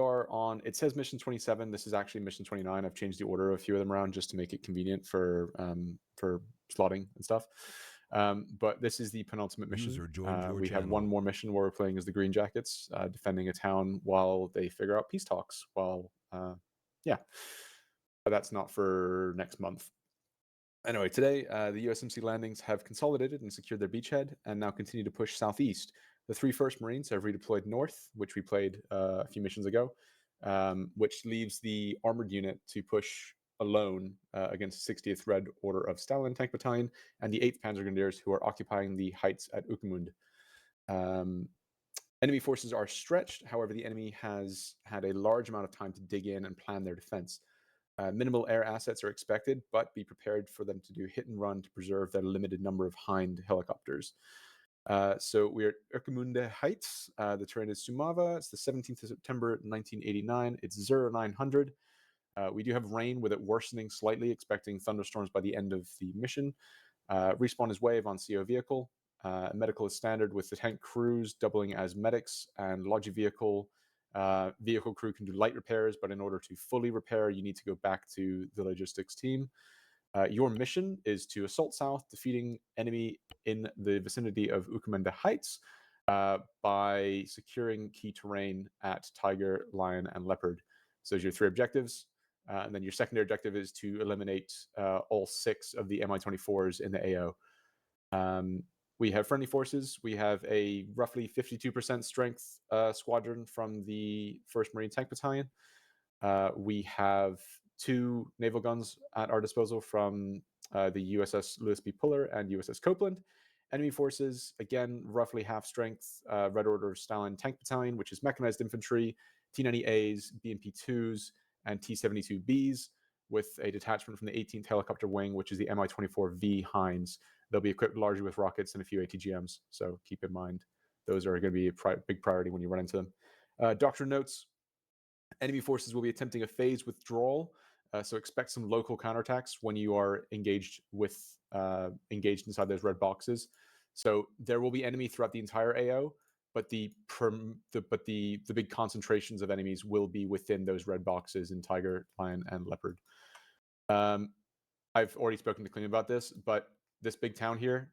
are on, it says mission 27. This is actually mission 29. I've changed the order of a few of them around just to make it convenient for slotting and stuff. But this is the penultimate mission. We have one more mission where we're playing as the Green Jackets, defending a town while they figure out peace talks. While, yeah, but that's not for next month. Anyway, today the USMC landings have consolidated and secured their beachhead and now continue to push southeast. The 3 1st Marines have redeployed north, which we played a few missions ago, which leaves the armored unit to push alone against the 60th Red Order of Stalin Tank Battalion and the 8th Panzergrenadiers, who are occupying the heights at Ueckermünde. Enemy forces are stretched. However, the enemy has had a large amount of time to dig in and plan their defense. Minimal air assets are expected, but be prepared for them to do hit and run to preserve their limited number of Hind helicopters. So we're at Ueckermünde Heights. The terrain is Sumava. It's the 17th of September, 1989. It's 0900. We do have rain with it worsening slightly, expecting thunderstorms by the end of the mission. Respawn is wave on CO vehicle. Medical is standard with the tank crews doubling as medics, and Logi vehicle crew can do light repairs, but in order to fully repair, you need to go back to the logistics team. Your mission is to assault south, defeating enemy in the vicinity of Ueckermünde Heights by securing key terrain at Tiger, Lion, and Leopard. So those are your 3 objectives. And then your secondary objective is to eliminate all 6 of the Mi-24s in the AO. We have friendly forces. We have a roughly 52% strength squadron from the 1st Marine Tank Battalion. We have 2 naval guns at our disposal from the USS Lewis B. Puller and USS Copeland. Enemy forces, again, roughly half strength, Red Order of Stalin Tank Battalion, which is mechanized infantry, T-90As, BMP-2s, and T-72Bs, with a detachment from the 18th Helicopter Wing, which is the Mi-24V Hinds. They'll be equipped largely with rockets and a few ATGMs, so keep in mind those are going to be a big priority when you run into them. Doctrine notes: enemy forces will be attempting a phased withdrawal, so expect some local counterattacks when you are engaged inside those red boxes. So there will be enemy throughout the entire AO, but the big concentrations of enemies will be within those red boxes in Tiger, Lion, and Leopard. I've already spoken to Clem about this, but this big town here,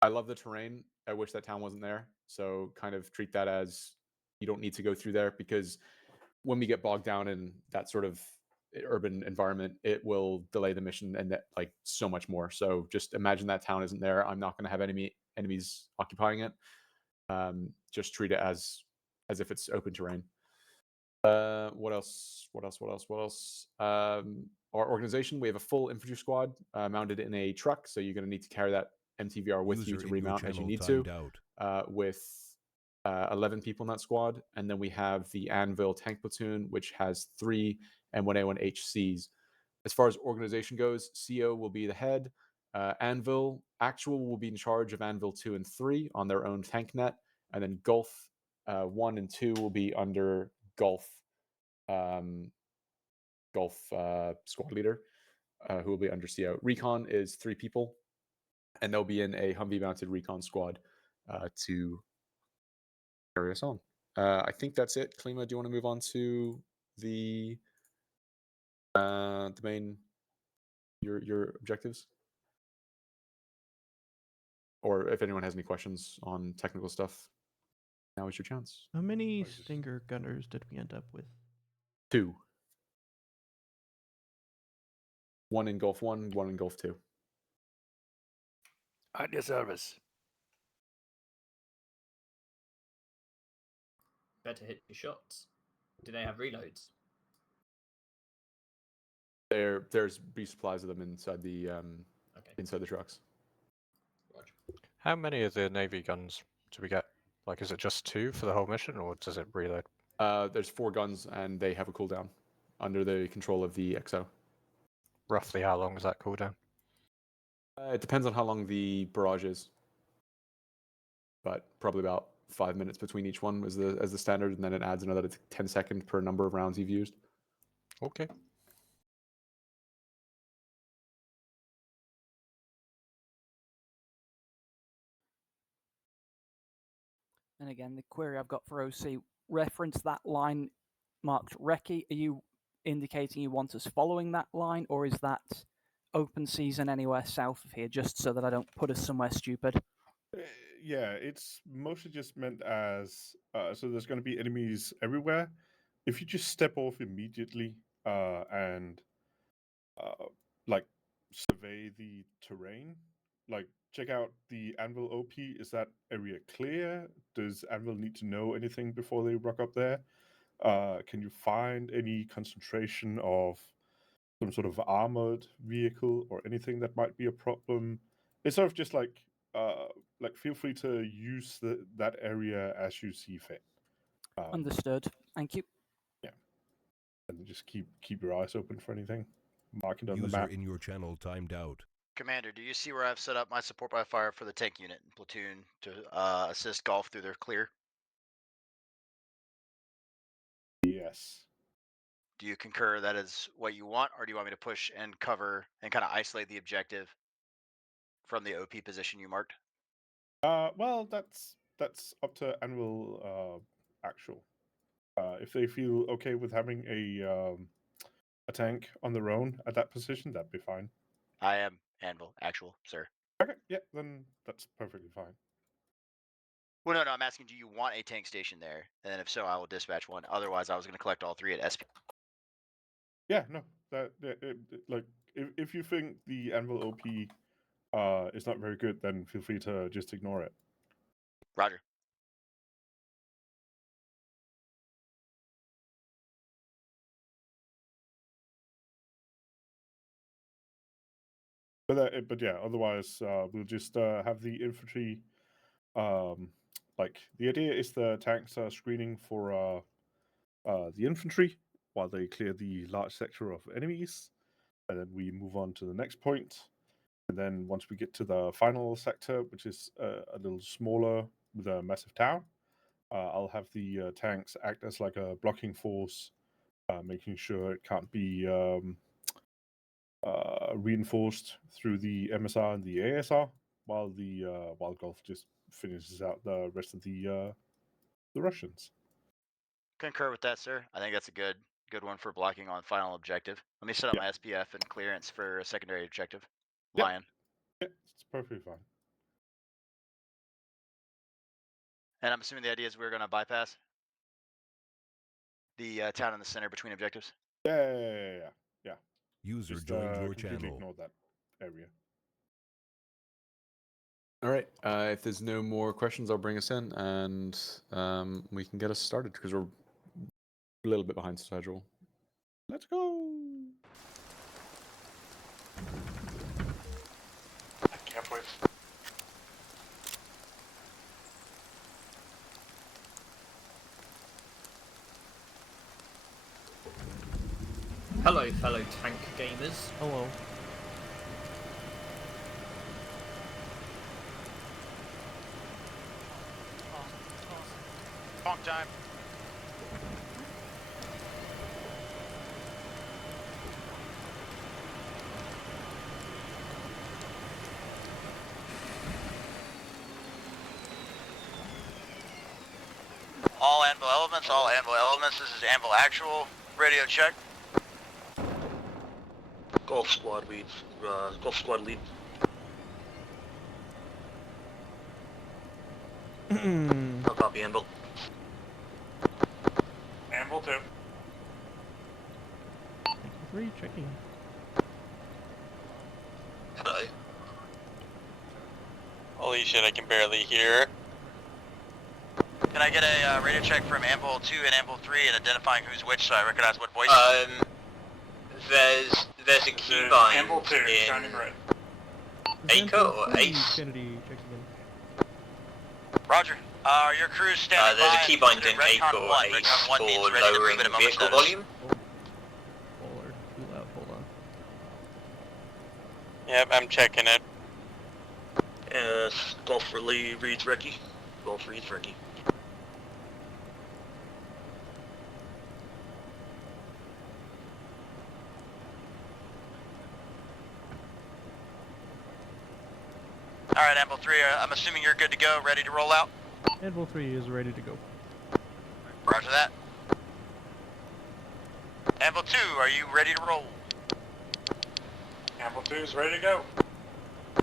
I love the terrain. I wish that town wasn't there. So kind of treat that as you don't need to go through there, because when we get bogged down in that sort of urban environment, it will delay the mission and that, like, so much more. So just imagine that town isn't there. I'm not going to have enemies occupying it. Just treat it as if it's open terrain. What else? Our organization, we have a full infantry squad mounted in a truck, so you're going to need to carry that MTVR with you to remount as you need to, with 11 people in that squad. And then we have the Anvil tank platoon, which has 3 M1A1 HCs. As far as organization goes, CO will be the head. Anvil Actual will be in charge of Anvil 2 and 3 on their own tank net, and then Gulf 1 and 2 will be under Gulf squad leader, who will be under CO. Recon is 3 people, and they'll be in a Humvee mounted recon squad to carry us on. I think that's it. Klima, do you want to move on to the main your objectives? Or if anyone has any questions on technical stuff, now is your chance. How many Stinger gunners did we end up with? 2. 1 in Gulf 1, 1 in Gulf 2. At your service. Better hit your shots. Do they have reloads? There's resupplies of them inside the inside the trucks. Roger. How many of the Navy guns do we get? Like, is it just 2 for the whole mission, or does it reload? There's 4 guns, and they have a cooldown under the control of the XO. Roughly how long is that cooldown? It depends on how long the barrage is, but probably about 5 minutes between each one as the standard, and then it adds another 10 seconds per number of rounds you've used. Okay. And again, the query I've got for OC, reference that line marked Recce. Are you indicating you want us following that line, or is that open season anywhere south of here, just so that I don't put us somewhere stupid? Yeah, it's mostly just meant as so there's going to be enemies everywhere. If you just step off immediately and like survey the terrain, like check out the Anvil OP. Is that area clear? Does Anvil need to know anything before they rock up there? Can you find any concentration of some sort of armored vehicle or anything that might be a problem? It's sort of just like feel free to use that area as you see fit. Understood. Thank you. Yeah, and just keep your eyes open for anything. Mark it on the User map. in your channel timed out. Commander, do you see where I've set up my support by fire for the tank unit and platoon to assist Golf through their clear? Yes. Do you concur that is what you want, or do you want me to push and cover and kind of isolate the objective from the OP position you marked? Well, that's up to Anvil actual. If they feel okay with having a tank on their own at that position, that'd be fine. I am Anvil, actual, sir. Okay, yeah, then that's perfectly fine. Well, no, I'm asking, do you want a tank station there? And then if so, I will dispatch one. Otherwise, I was going to collect all three at SP. Yeah, no, like if you think the Anvil OP is not very good, then feel free to just ignore it. Roger. But yeah, otherwise we'll just have the infantry. Like the idea is the tanks are screening for the infantry while they clear the large sector of enemies, and then we move on to the next point. And then once we get to the final sector, which is a little smaller with a massive tower, I'll have the tanks act as like a blocking force, making sure it can't be reinforced through the MSR and the ASR, while Golf just finishes out the rest of the Russians. Concur with that, sir. I think that's a good one for blocking on final objective. Let me set up my SPF and clearance for a secondary objective. Lion. Yeah, it's perfectly fine. And I'm assuming the idea is we're going to bypass the town in the center between objectives? Yeah. User Just, joined your completely channel. ignore that area. All right. If there's no more questions, I'll bring us in, and we can get us started because we're a little bit behind schedule. Let's go. I can't wait. Hello, fellow tank gamers. Hello. Long time. All Anvil elements, this is Anvil actual, radio check. Golf squad lead. I'll copy Anvil. Anvil 2. Thank you for rechecking. Hello. Holy shit, I can barely hear. Can I get a radio check from Anvil 2 and Anvil 3 and identifying who's which so I recognize what voice? There's a keybind Anvil 2, in shining red. Acre or Ace? Kennedy checking in. Roger. Your crew's standing There's by. a keybind in Redcon Acre or 1. Ace Redcon 1 for needs ready to lowering move at a moment's vehicle notice. volume. Forward. Too loud. Hold on. Yep, I'm checking it. Golf reads Recce. Golf reads Recce. Alright, Anvil 3, I'm assuming you're good to go, ready to roll out? Anvil 3 is ready to go. Roger that. Anvil 2, are you ready to roll? Amble 2 is ready to go.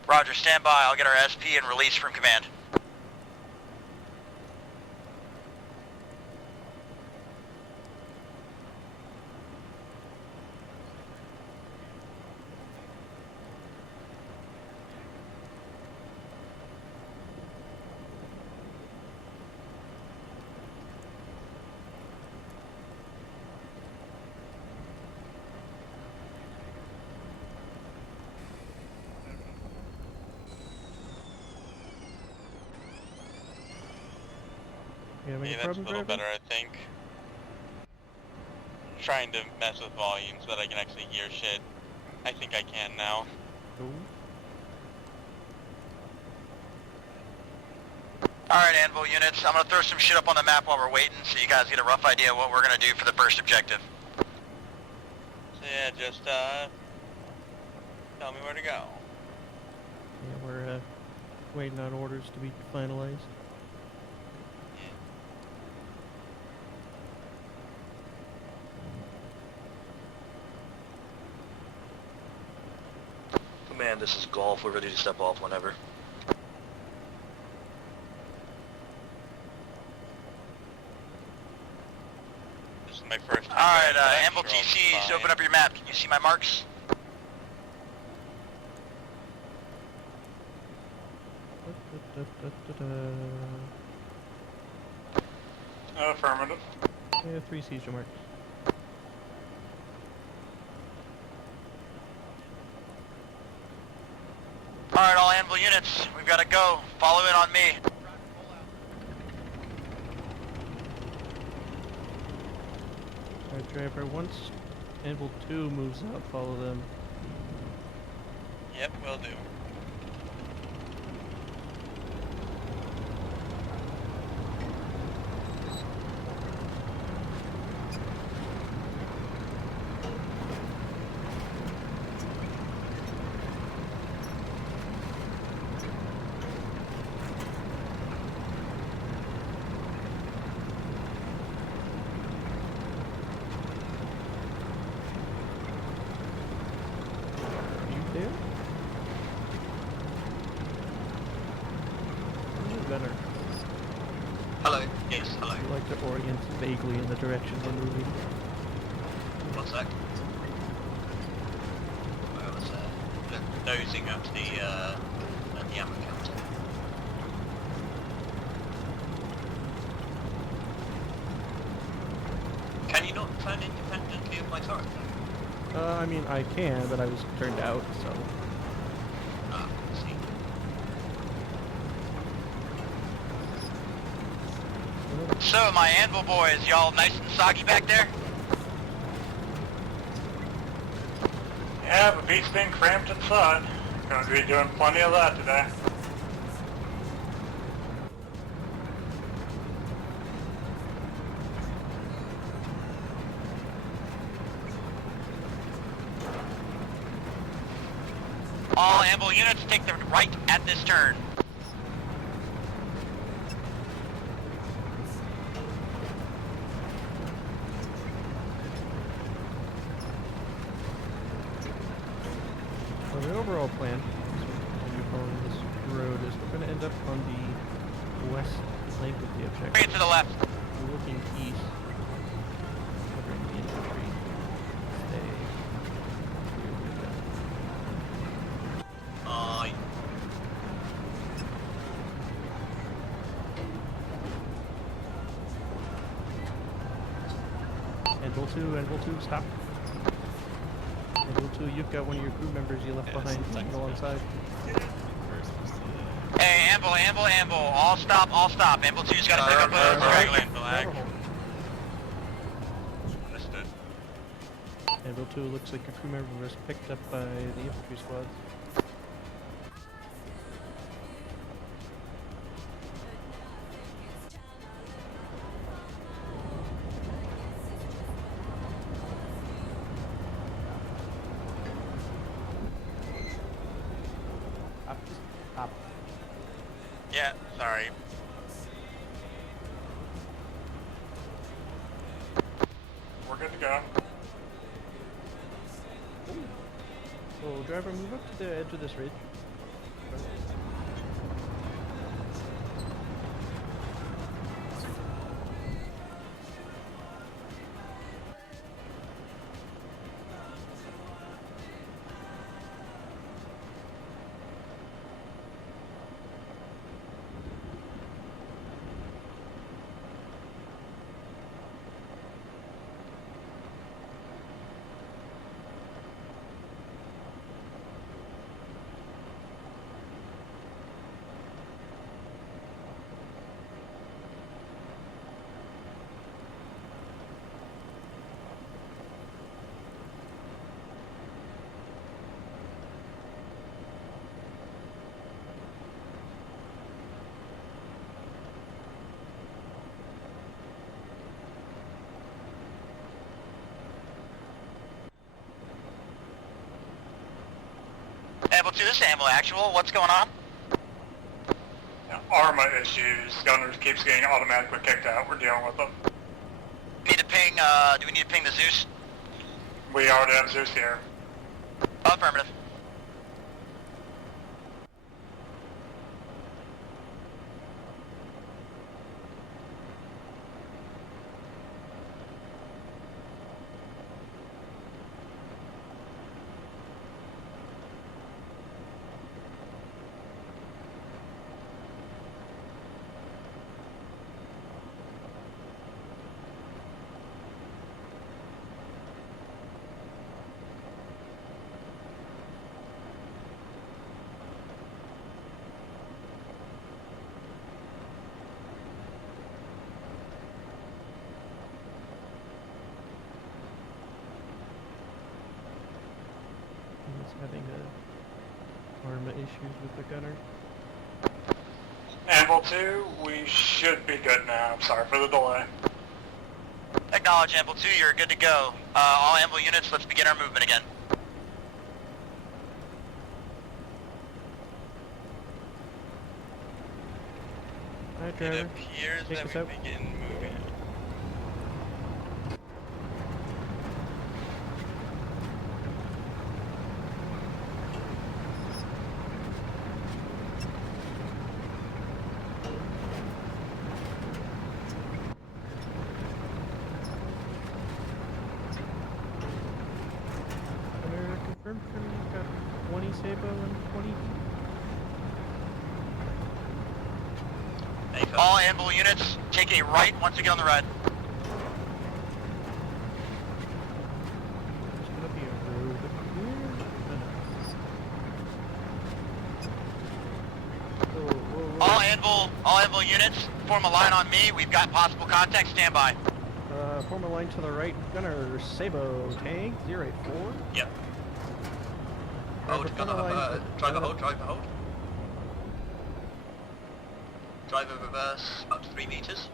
Roger, stand by. I'll get our SP and release from command. You have any Yeah, that's a problem little driving? better, I think. Trying to mess with volumes, but I can actually hear shit. I think I can now. Cool. Alright, Anvil units, I'm gonna throw some shit up on the map while we're waiting so you guys get a rough idea of what we're gonna do for the first objective. So yeah, just tell me where to go. Yeah, we're waiting on orders to be finalized. Command, this is Golf. We're ready to step off whenever. This is my first time. Alright, driving, Anvil but I'm sure I'll be TCs, fine. open up your map. Can you see my marks? Affirmative. Yeah, 3 seizure marks. Alright, all Anvil units, we've gotta go. Follow in on me. Alright, driver, once Anvil 2 moves out, follow them. Yep, will do. Are you there? Oh, Gunner. Hello. Yes, hello. You like to orient vaguely in the direction we're moving. What's that? I was nosing at the ammo counter. Can you not turn independently of my turret? I mean, I can, but I was turned out, so... Ah, I see. So, my Anvil boys, y'all nice and soggy back there? Yeah, the beat's been cramped inside. Gonna be doing plenty of that today. All Anvil units, take the right at this turn. So the overall plan, as we continue following this road, is we're going to end up on the west flank of the Bring objective. it to the left. We're looking east, covering the infantry. Stay clear of the objective. Aye. Anvil 2, stop. Anvil 2, you've got one of your crew members you left behind running alongside. Hey, Anvil, all stop. Anvil 2's gotta pick up a straggling flag. Understood. Anvil 2 looks like your crew member was picked up by the infantry squads. Up. Yeah, sorry. We're good to go. So, driver, move up to the edge of this ridge. Ammo 2, this is Ammo Actual. What's going on? Arma issues. Gunners keeps getting automatically kicked out. We're dealing with them. Need to ping, do we need to ping the Zeus? We already have Zeus here. Affirmative. Having Arma issues with the gunner. Anvil 2, we should be good now. I'm sorry for the delay. Acknowledge Anvil 2, you're good to go. All Anvil units, let's begin our movement again. Alright, driver. It appears Take that us we out. begin moving. Gunner confirmed for me. Got 20 Sabo and 20. All Anvil units, take a right once you get on the ride. There's gonna be a road here. All Anvil units, form a line on me. We've got possible contact, stand by. Form a line to the right. Gunner, Sabo, tank, 084. Yep. Driver, Hold, form a line to- driver hold, driver hold. Driver reverse, about 3 meters.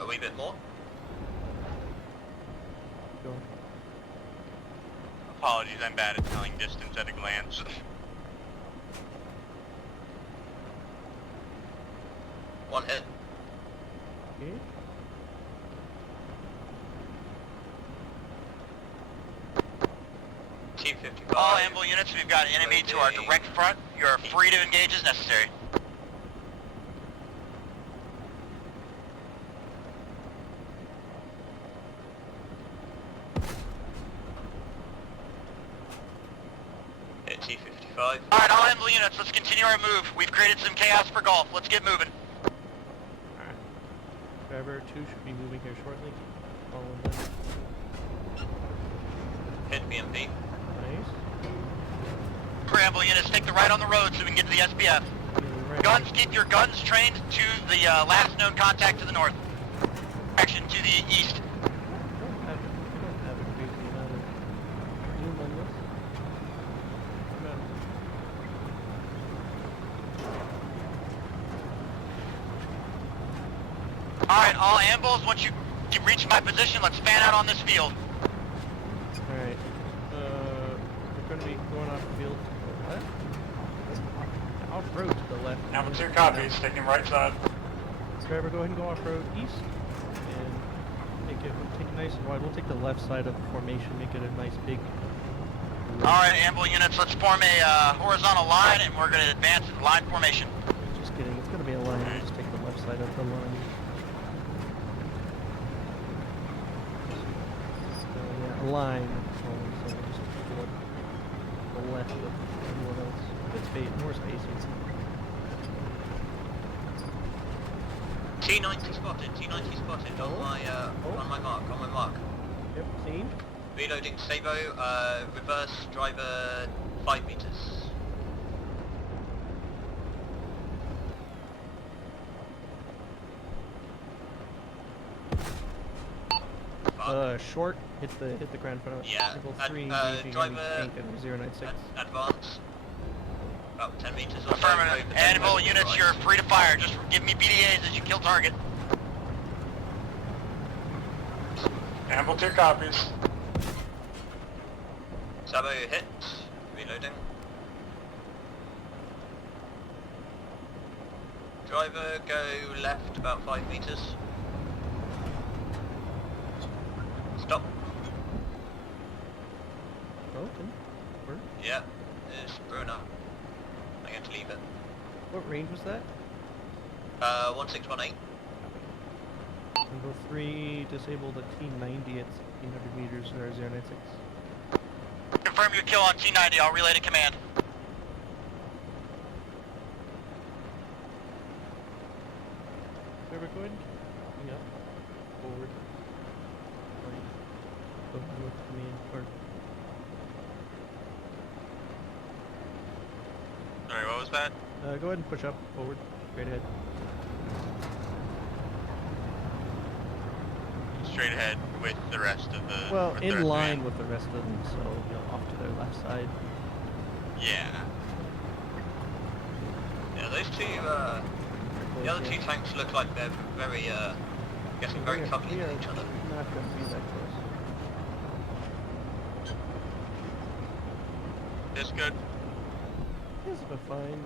A wee bit more. Go. Apologies, I'm bad at telling distance at a glance. One hit. Okay. Team 55. All Anvil units, we've got enemy to our direct front. You're free to engage as necessary. Hit T55. Alright, all Anvil units, let's continue our move. We've created some chaos for golf. Let's get moving. Alright. Driver 2 should be moving here shortly. Following them. Hit BMP. Nice. Anvil units, take the right on the road so we can get to the SPF. Right. Guns, keep your guns trained to the last known contact to the north. Action to the east. I don't have a crazy amount of zoom on this. Alright, all Anvils, once you reach my position, let's fan out on this field. Alright. We're gonna be going off the field to the left. Off-road to the left. Anvil 2 copies, taking right side. Driver, go ahead and go off-road east. And we'll take nice and wide. We'll take the left side of the formation, make it a nice big. Alright, amble units, let's form a horizontal line and we're gonna advance in line formation. Just kidding, it's gonna be a line. We'll just take the left side of the line. So yeah, a line. So we'll just pull it to the left of everyone else. Good space, more spaces. T90 spotted, T90 spotted on my mark. Yep, seen. Reloading Sabo, reverse driver 5 meters. Short, hit the ground front of it. Yeah, Level 3, driver, 096. Advance. About 10 meters or so. Affirmative. Anvil units, you're free to fire. Just give me BDAs as you kill target. Amble 2 copies. Sabo hit. Reloading. Driver, go left about 5 meters. Stop. Okay. Work. Yeah, it's Bruno. I'm going to leave it. What range was that? 1618. Level 3, disable the T90 at 1600 meters or 096. Confirm your kill on T90. I'll relay to command. Trevor, go ahead. Hang up. Forward. Right. Go with command. Or Sorry, what was that? go ahead and push up. Forward. Straight ahead. Straight ahead with the rest of the... Well, in line with the rest of them, so off to their left side. Yeah. Yeah, those two, the other two tanks look like they're very, getting very cuddly with each other. Not going to be that close. It's good. This has been fine.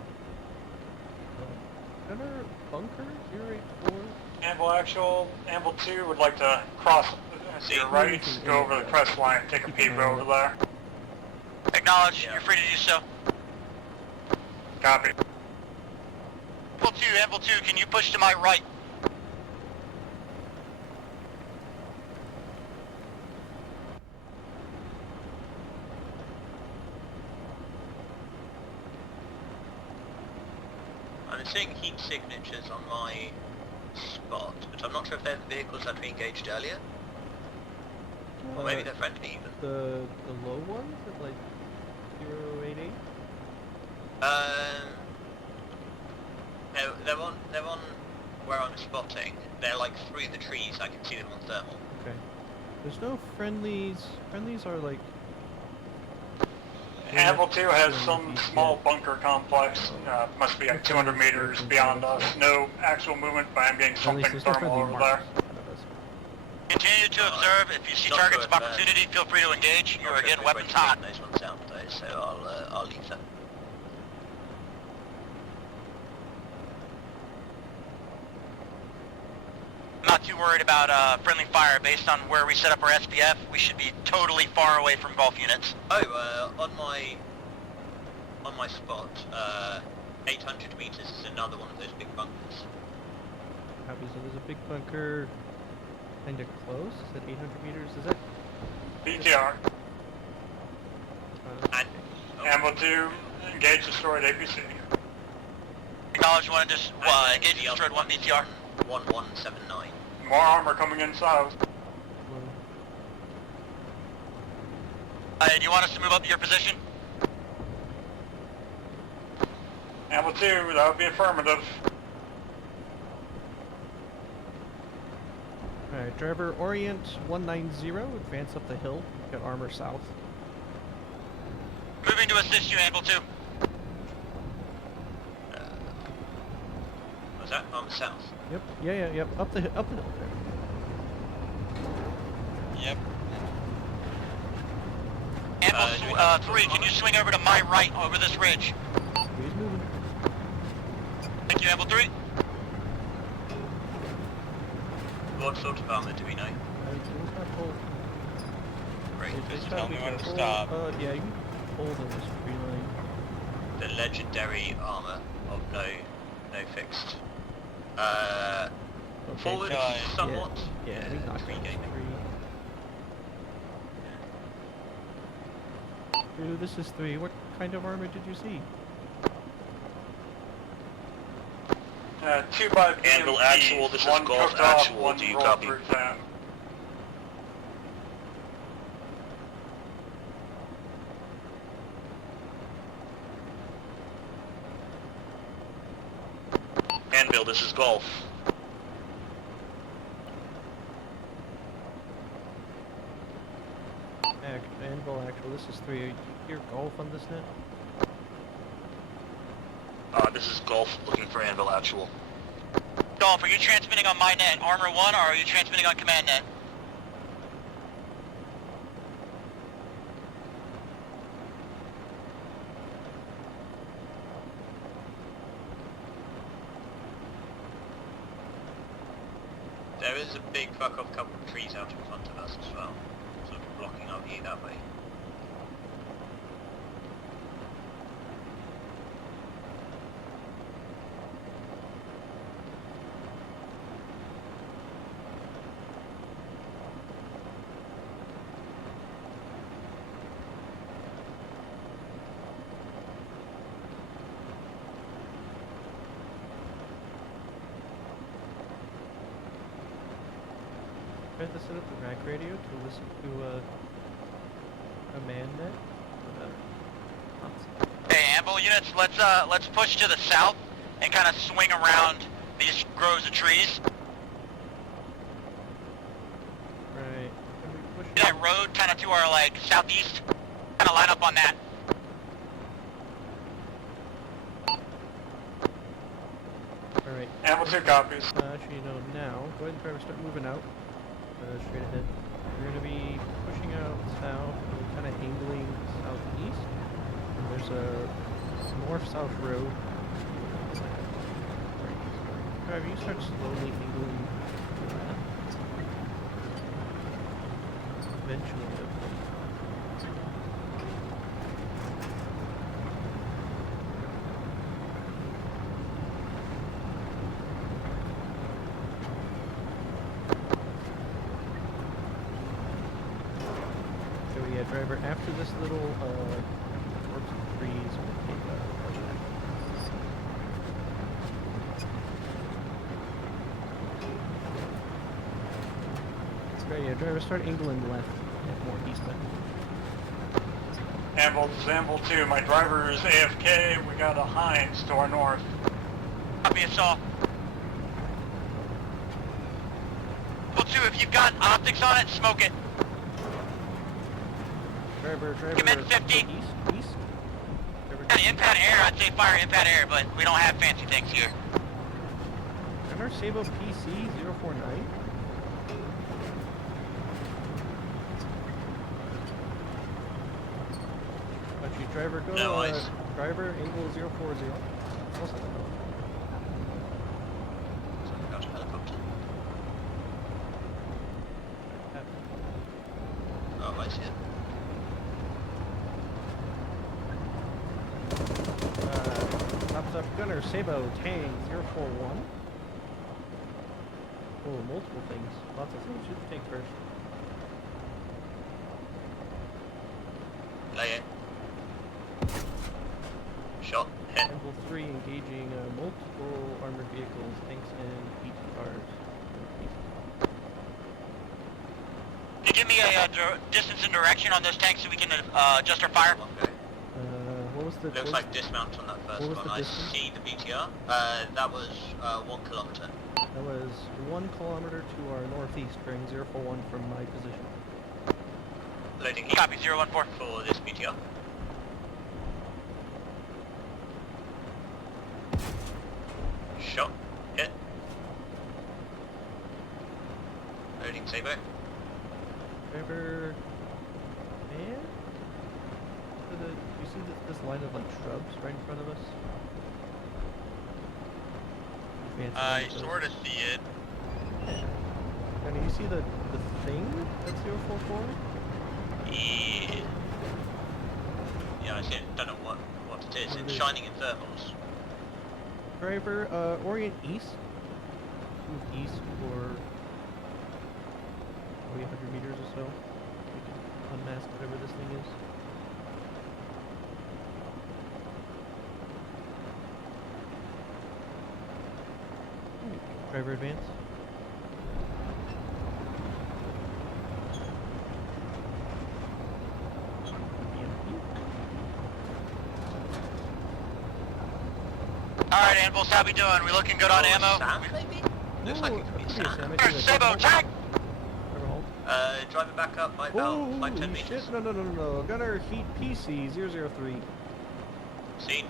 Gunner bunker 084. Amble actual, Amble 2 would like to cross to your right, go over the crest line, take a peep over there. Acknowledge. You're free to do so. Copy. Amble 2, can you push to my right? I'm seeing heat signatures on my spot, but I'm not sure if they're the vehicles that we engaged earlier. Or maybe they're friendly even. The low ones at like 088? They're on where I'm spotting. They're like through the trees, I can see them on thermal. Okay. There's no friendlies. Friendlies are like... Amble 2 has some small bunker complex, must be like 200 meters beyond us. No actual movement, but I'm getting something thermal over there. Continue to observe. If you see targets of opportunity, feel free to engage. You are again weapons hot. Those ones out though, so I'll leave them. I'm not too worried about friendly fire. Based on where we set up our SPF, we should be totally far away from Gulf units. Oh, on my spot, 800 meters is another one of those big bunkers. Copy, so there's a big bunker kind of close. Is it 800 meters? Is it? BTR. And Amble 2, engage destroyed APC. Acknowledge you want to just engage destroyed 1 BTR. 1179. More armor coming in south. Do you want us to move up to your position? Amble 2, that would be affirmative. Alright, driver orient 190, advance up the hill. Got armor south. Moving to assist you, Amble 2. Was that on the south? Yep. Yep. Up the hill there. Yep. Amble 3, can you swing over to my right over this ridge? He's moving. Thank you, Amble 3. What sort of armor do we know? let's not pull. Great, Just just gotta tell be me when to careful. stop. Yeah, you can hold in this tree line. The legendary armor of no fixed. Okay, Forward guys. somewhat. Yeah, we knocked tree down this gaming. tree. Ooh, this is 3. What kind of armor did you see? 2 by Anvil BMPs, actual, this is 1 Golf cooked off, actual, 1 do you rolled copy? for exam. Anvil, this is Golf. Anvil actual, this is 3. Are you hear golf on this net? This is Golf looking for Anvil actual. Golf, are you transmitting on my net, Armor 1, or are you transmitting on command net? There is a big fuck-off couple of trees out in front of us as well, sort of blocking our view that way. I have to set up the rack radio to listen to a man net. Hey, Anvil units, let's push to the south and kind of swing around these groves of trees. Right. Can we push That road kind of to our like southeast. Kind of line up on that. Alright. Anvil 2 copies. Actually, no, now, go ahead and try to start moving out. Straight ahead. We're going to be pushing out south, kind of angling southeast. And there's a north-south road. Driver, you start slowly angling left. Eventually, driver, after this little works of trees, we'll take right, yeah, driver, start angling left and more eastbound. Anvil, this is Anvil 2. My driver is AFK. We got a Hinds to our north. Copy us all. Well, 2, if you've got optics on it, smoke it. Driver, Command 50. East. Impact air, I'd say fire impact air, but we don't have fancy things here. Driver, Sabo PC 049. Actually, driver, go. No ice. Driver, angle 040. Also, Got a helicopter. Oh, I see it. Up gunner, Sabo, Tang, 041. Oh, multiple things. Lots of things. Shoot the tank first. Lay it. Shot. Hit. Anvil 3 engaging multiple armored vehicles, tanks, and PT cars. Can you give me a distance and direction on those tanks so we can adjust our fire? Okay. What was the... Looks like dismount on that first what was one. the I distance? see the BTR. That was 1 kilometer. That was 1 kilometer to our northeast, bearing 041 from my position. Loading heat. Copy, 014. For this BTR. Shot. Hit. Loading Sabo. Driver... Man? You see this line of like shrubs right in front of us? I sort of see it. Gonna you see the thing that's 044? Yeah. Yeah, I see it. Don't know what it is. What It's it is. shining in thermals. Driver, orient east. Move east for 100 meters or so. We can unmask whatever this thing is. Driver advance. Alright, Anvils, how we doing? We looking good on ammo? Sam, maybe? Looks like it could be Sam. Sabo, tank! Driver hold. Driving back up by about 5-10 meters. Shit, no. Gunner heat PC 003. Seen.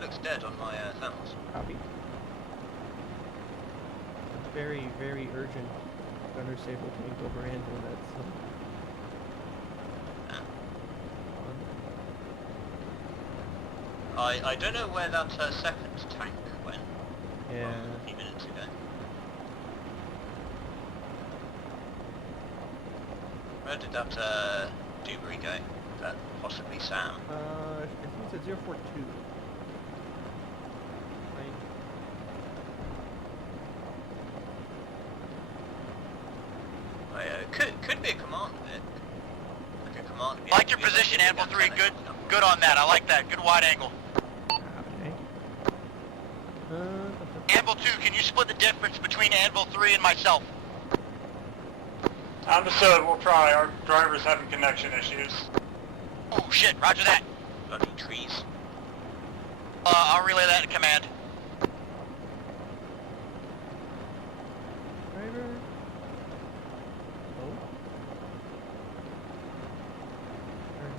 Looks dead on my thermals. Copy. Very, very urgent gunner sable tank over Anvil. That's I don't know where that second tank went. yeah. A few minutes ago. Where did that debris go? That possibly Sam. I think it's at 042. Could be a command bit. Like a command bit. Like your position, Anvil 3, good on that. I like that. Good wide angle. Okay. Anvil 2, can you split the difference between Anvil 3 and myself? Understood, we'll try. Our driver's having connection issues. Oh shit, roger that. Bloody trees. I'll relay that to command. Driver. Oh. Turn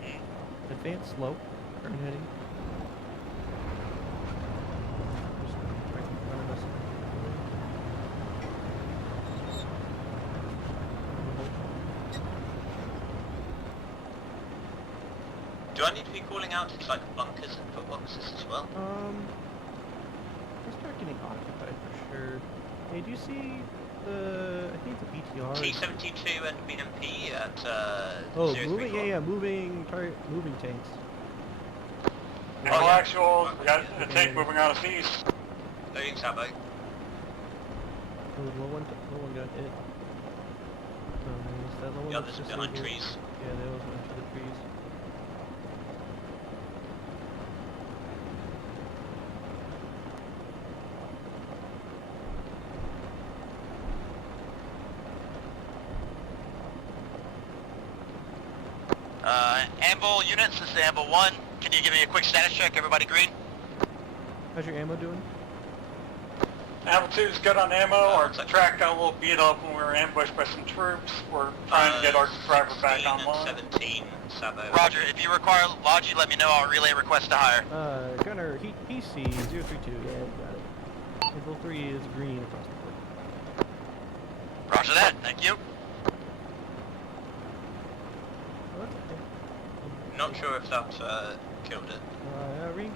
heading. Advance slow. Turn heading. Just right in front of us. Do I need to be calling out to like bunkers and footboxes as well? Let's start getting occupied for sure. Hey, do you see the? I think it's a BTR. T-72 and BMP at Oh, 034. moving. Yeah, moving tanks. All actual, we got a tank moving out of east. Loading Sabo. Oh, no one got hit. Nice. That low one The looks others just behind like it. trees. Yeah, they always went to the trees. Anvil units, this is Anvil 1. Can you give me a quick status check? Everybody green? How's your ammo doing? Ammo 2's good on ammo. Our track got a little beat up when we were ambushed by some troops. We're trying to get our driver back 16 and online. 17, Sabo. Roger, if you require Logi, let me know. I'll relay request to hire. Gunner heat PC 032. Yeah, you got it. Anvil 3 is green across the board. Roger that, thank you. Oh, that's okay. Not sure if that killed it. Ring.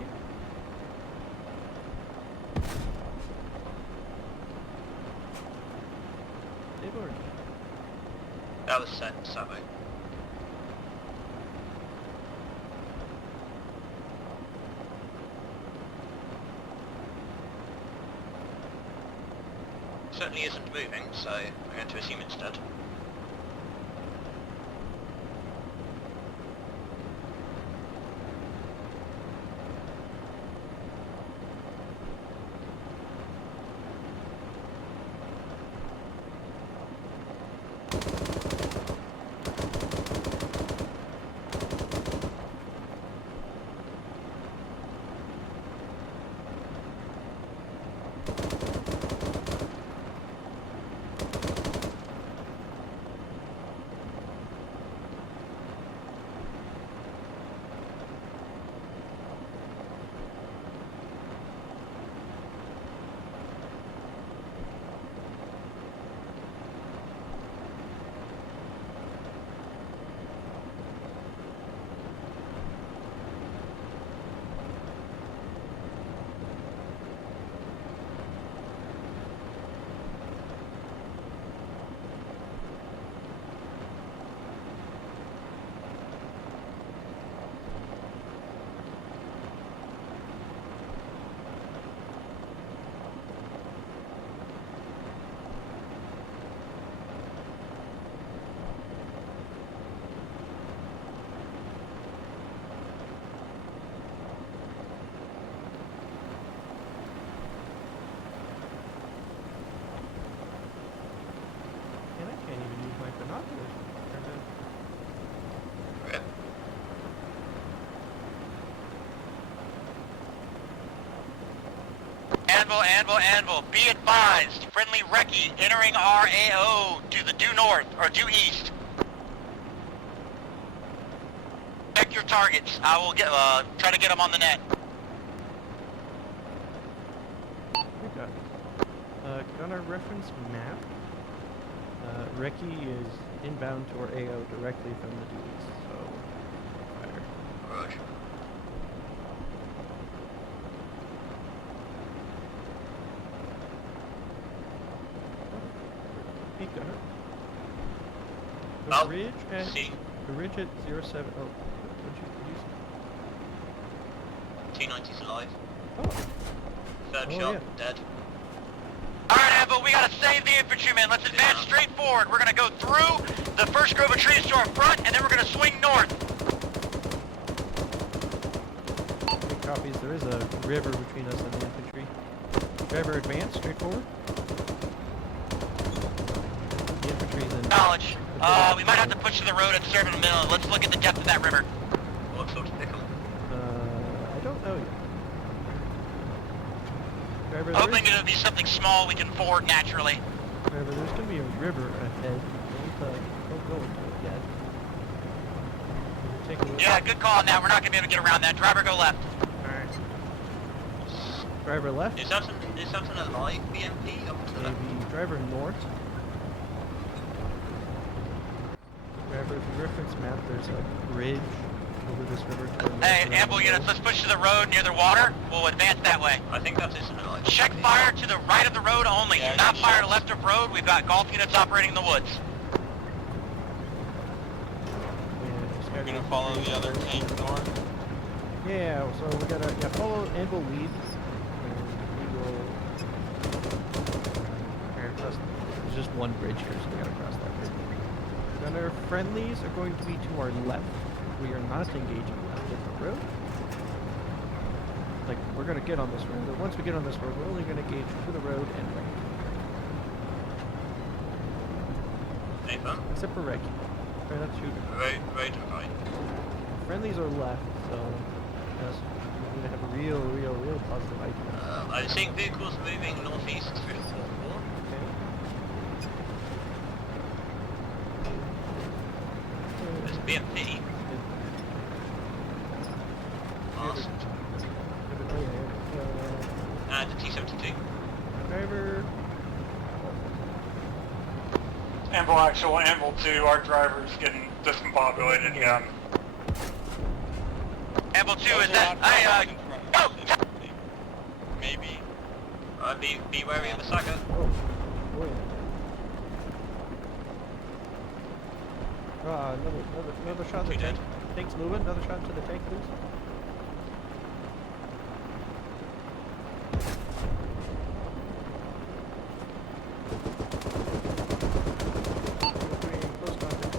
They've already. That was Sabo. Certainly isn't moving, so I'm going to assume it's dead. Anvil. Be advised, friendly recce entering our AO to the due north, or due east. Check your targets. I will get try to get them on the net. Okay. On our reference map, recce is inbound to our AO directly from the due east, so fire. Roger. Peek gunner. Oh, The ridge at see. the ridge at 07. Oh, what did you T90's alive. Oh. Third Oh, shot, yeah. dead. Alright, Anvil, we gotta save the infantrymen. Let's advance straight forward. We're gonna go through the first grove of trees to our front, and then we're gonna swing north. Good copies. There is a river between us and the infantry. Driver, advance straight forward. The infantry's in. Knowledge. We might have to push to the road and serve in the middle. Let's look at the depth of that river. What sort of pickle? I don't know yet. Driver, Hoping it'll be something small we can ford naturally. Driver, there's gonna be a river ahead. Don't go into it yet. Take a look. Yeah, good call on that. We're not gonna be able to get around that. Driver, go left. Alright. Driver left. Is that an alive BMP up to the left? Maybe driver north. Driver, if you reference map, there's a bridge over this river. Hey, Anvil units, let's push to the road near the water. We'll advance that way. I think that is an alive. Check fire to the right of the road only. Do not fire left of road. We've got golf units operating in the woods. We're gonna follow the other tank north. Yeah, so we gotta follow Anvil lead. And we will. There's just one bridge here, so we gotta cross that bridge. Then our friendlies are going to be to our left. We are not engaging left of the road. Like, we're gonna get on this road, but once we get on this road, we're only gonna engage to the road and right. Hey, fun. Except for Reggie. Try not to shoot him. Road and right. Friendlies are left, so yes, we need to have a real positive idea. I'm seeing vehicles moving northeast through the 4th wall. There's BMP. Mast. And a T-72. Driver. Anvil actual, Anvil 2, our driver's getting discombobulated again. Anvil 2 is that? Go! Maybe. Be wary of the sucker. Oh, boy. Another shot to the tank. Tank's moving. Another shot to the tank, please. Close contact.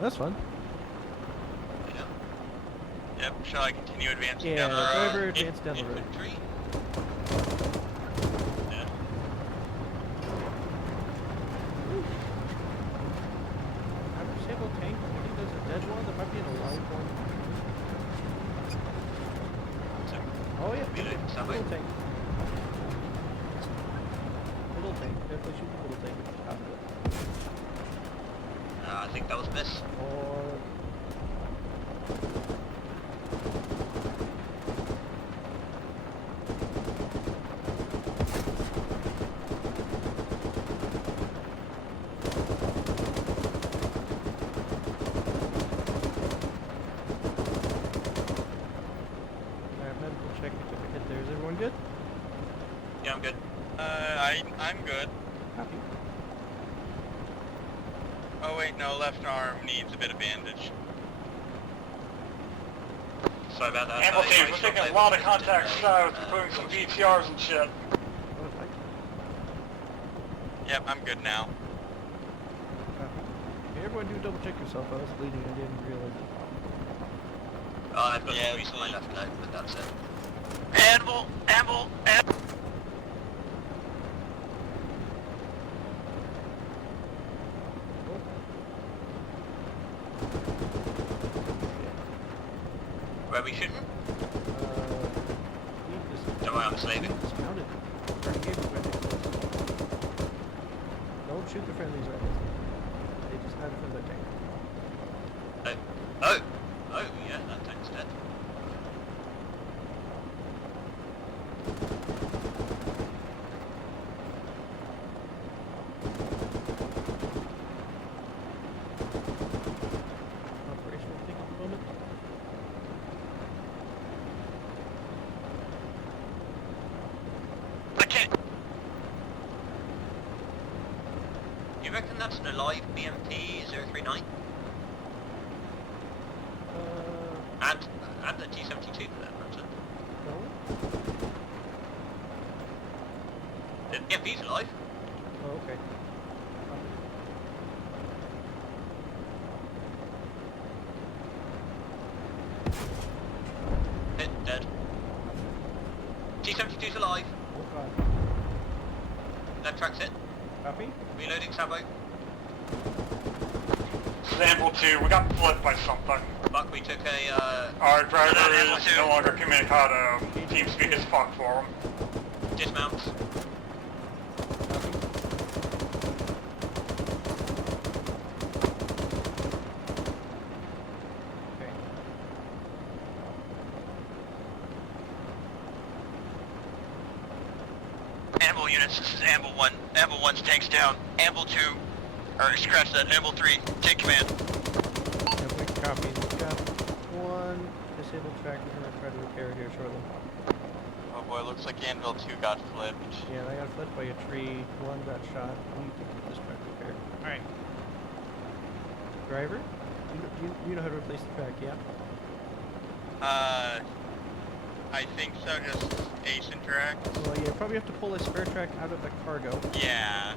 That's fun. Yep, shall I continue advancing Yeah, down the road? driver advance down the road. Infantry. Yeah. I've disabled tank. I think there's a dead one. There might be an alive one. Oh yeah, Reload, stand by. little tank. Little tank. Definitely shoot the little tank at the top of it. I think that was a miss. Or medical check certificate there. Is everyone good? Yeah, I'm good. I'm good. Copy. Oh wait, no, left arm needs a bit of bandage. Sorry about that. Amble teams, we're taking a lot of contacts south, including some VTRs and shit. Yep, I'm good now. Hey, everyone do double check yourself. I was bleeding, I didn't realize it. I've got some grease on my left leg, but that's it. Animal. Where are we shooting? Don't worry, I'm slaving. Dismounted. Don't shoot the friendlies right now. They just had it from their tank. Oh, yeah, that tank's dead. Operational thing at the moment. You reckon that's an alive BMP 039? And the T-72 for that matter. No? The BMP's alive. Oh, okay. Dead. T-72's alive. Oh god. Left track's it. Copy? Reloading Sabo. Amble 2, we got flipped by something. Buck, we took a, Our driver is no longer communicado. TeamSpeak is fucked for him. dismount. Amble units, this is Amble 1. Amble 1's tank's down. Amble 2, or scratch that, Amble 3, take command. Quick copy. We've got one disabled track. We're going to try to repair it here shortly. Oh boy, looks like Anvil 2 got flipped. Yeah, I got flipped by a tree. One got shot. We need to get this track repaired. Alright. Driver? You know how to replace the track, yeah? I think so, just Ace Interact. Well, you probably have to pull a spare track out of the cargo. Yeah.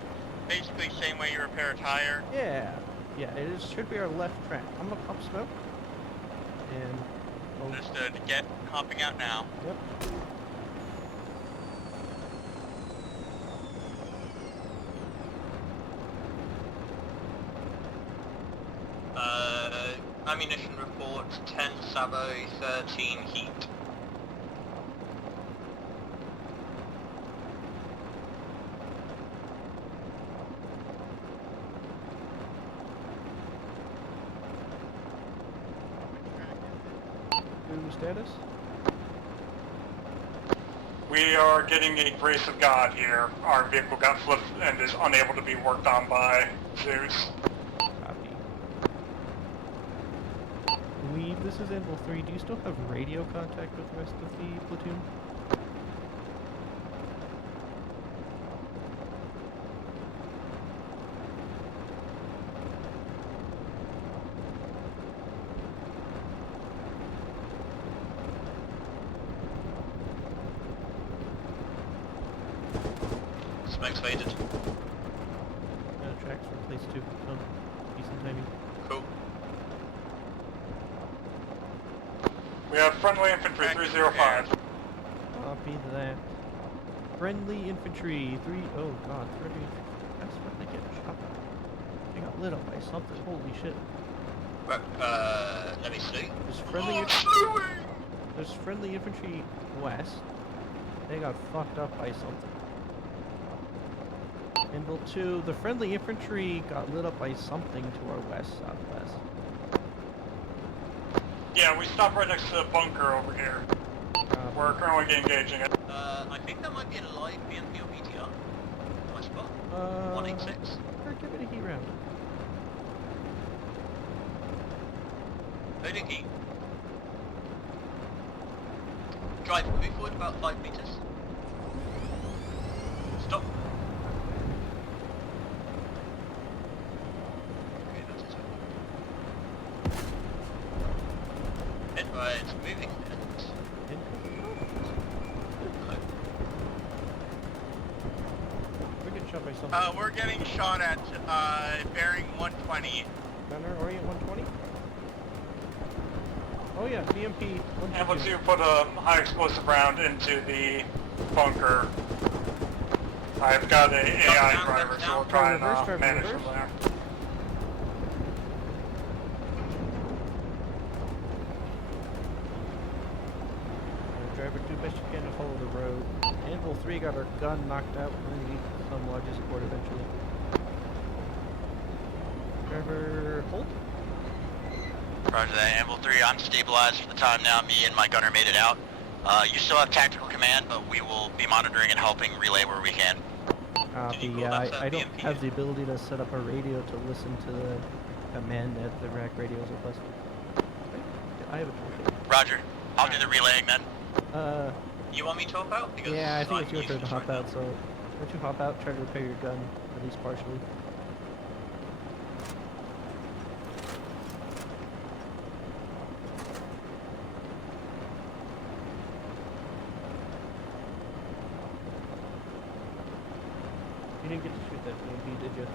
Basically same way you repair a tire. Yeah. Yeah, it is, should be our left track. I'm gonna pump smoke. And... oh, Understood. Get hopping out now. yep. Ammunition report, 10 Sabo, 13 Heat. New status? We are getting a grace of God here. Our vehicle got flipped and is unable to be worked on by Zeus. Copy. Lead, this is Anvil 3. Do you still have radio contact with the rest of the platoon? Smoke's faded. Tracks replaced too, so decent timing. Cool. We have friendly infantry 305. Copy that. Friendly infantry, oh god, friendly infantry. That's what they get shot at. They got lit up by something, holy shit. Let me see. There's friendly infantry west. They got fucked up by something. Anvil 2, the friendly infantry got lit up by something to our west, southwest. Yeah, we stopped right next to the bunker over here. We're currently engaging it. I think that might be a live BMP or BTR. My spot. 186. Or give it a heat round. Loading heat. Drive, move forward about 5 meters. Stop. Okay, that's it. Right, moving. We're getting shot by something. We're getting shot at bearing 120. Gunner, orient 120. Oh yeah, BMP. Ambo 2 put a high explosive round into the bunker. I've got an AI driver, so we'll try and manage from there. Driver, do best you can to follow the road. Anvil 3 got our gun knocked out. We're gonna need some lodge support eventually. Driver, hold. Roger that, Anvil 3, I'm stabilized for the time now. Me and my gunner made it out. You still have tactical command, but we will be monitoring and helping relay where we can. I don't have the ability to set up a radio to listen to the command that the rack radios are busted. I have a toolkit. Roger. I'll do the relaying then. You want me to hop out? Because yeah, I think it's your turn to hop out, so why don't you hop out, try to repair your gun, at least partially. You didn't get to shoot that BMP, did you?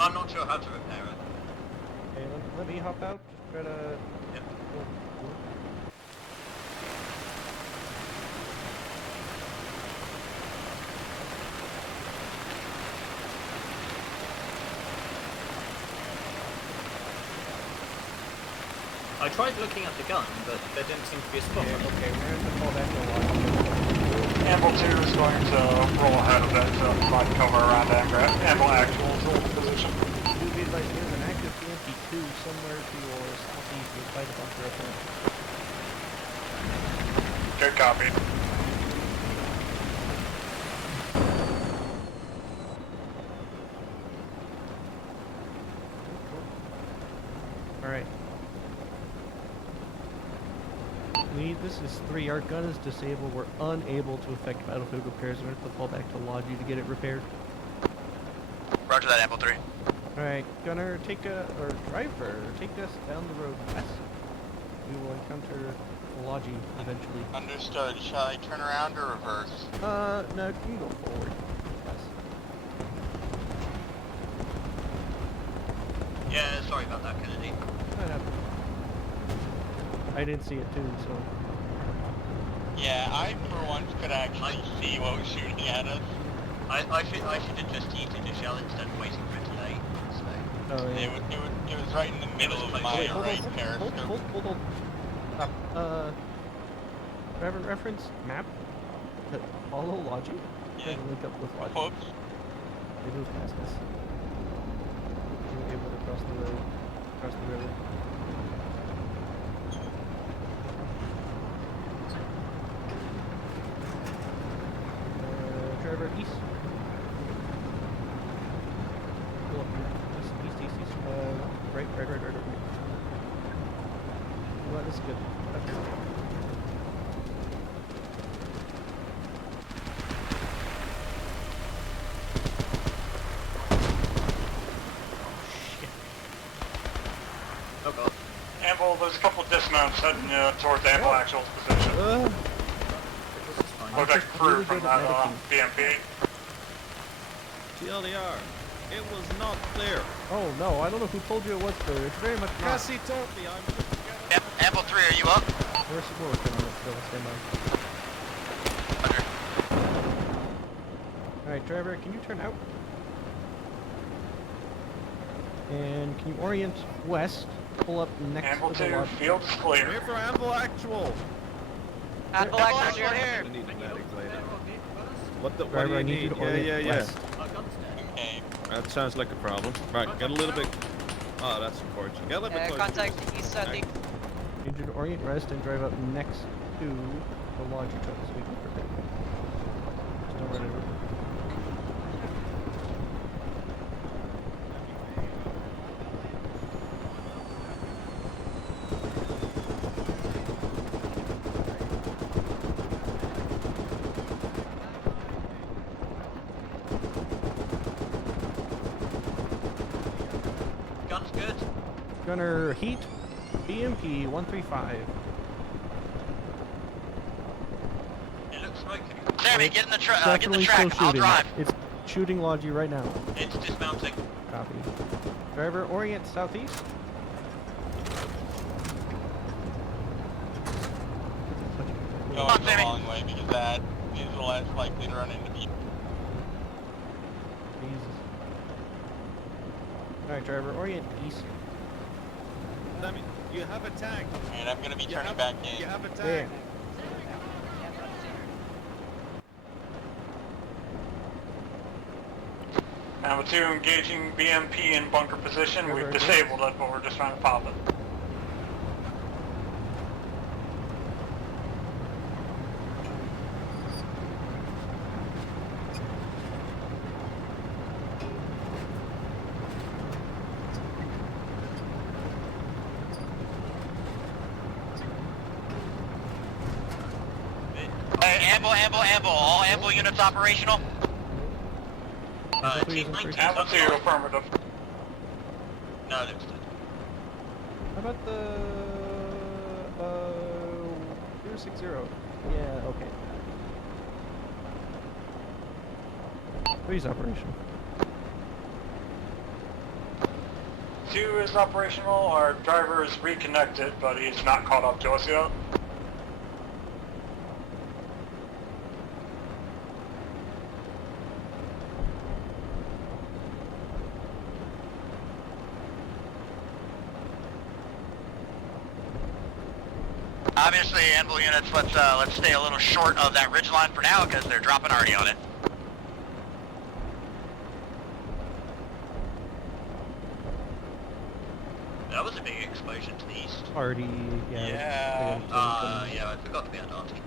I'm not sure how to repair it. Okay, let me hop out. Try to. Yep. I tried looking at the gun, but there didn't seem to be a spot. Okay, we're going to fall back to lodge. Amble 2 is going to roll ahead of it to provide cover around Amble Actual's old position. Do be advised, there's an active BMP-2 somewhere to your southeast. You'll fight a bunker up there. Good copy. Alright. This is 3. Our gun is disabled. We're unable to effect battlefield repairs. We're going to have to fall back to Logi to get it repaired. Roger that, Apple 3. Alright, Gunner, driver, take us down the road west. We will encounter Logi eventually. Understood. Shall I turn around or reverse? No, you can go forward. Yeah, sorry about that, Kennedy. That happened. I didn't see it too, so. Yeah, I for once could actually see what was shooting at us. I should have just yeeted a shell instead of waiting for it to lay. So. Oh, yeah. It was right in the middle of my right periscope. Hold. Reference map. Follow Logi. Yeah. Try to link up with Logi. Whoops. They moved past us. We were able to cross the road, across the river. Driver east. Go up here. East. Right. Well, this is good. Okay. Oh god. Amble, there's a couple of dismounts heading towards Amble Actual's position. Looks like crew from that BMP. TLDR, it was not clear. Oh no, I don't know who told you it was clear. It's very much not. Cassie told me I'm Yep, Apple 3, are you up? We're working on it still. Stand by. Roger. Alright, driver, can you turn out? And can you orient west? Pull up next Amble to the 2, lodge. field is clear. here for Amble Actual. Apple Actual, you're here. I need medics later. What do Driver, I you need you need? to orient Yeah. west. Okay. That sounds like a problem. Right, get a little bit. Oh, that's unfortunate. Get a little bit closer. Contact east southeast. I need you to orient west and drive up next to the lodge truck so we can prepare. So good. Gunner Heat, BMP 135. It looks smoky. Sammy, get in the track. Get the Definitely track. still I'll shooting. drive. It's shooting Logi right now. It's dismounting. Copy. Driver, orient southeast. Going on, the Sammy. wrong way because that is less likely to run into people. Jesus. Alright, driver, orient east. Sammy, you have a tank. And I'm gonna be turning back in. You have a There. tank. Now with 2 engaging BMP in bunker position, we've disabled it, but we're just trying to pop it. Hey, amble. All amble units operational. Amble 2, affirmative. No, it looks good. How about the 060? Yeah, okay. 3's operational. 2 is operational. Our driver is reconnected, but he's not caught up to us yet. Obviously, amble units. Let's stay a little short of that ridge line for now because they're dropping already on it. That was a big explosion to the east. Already, yeah. Yeah, I forgot to be Antarctic.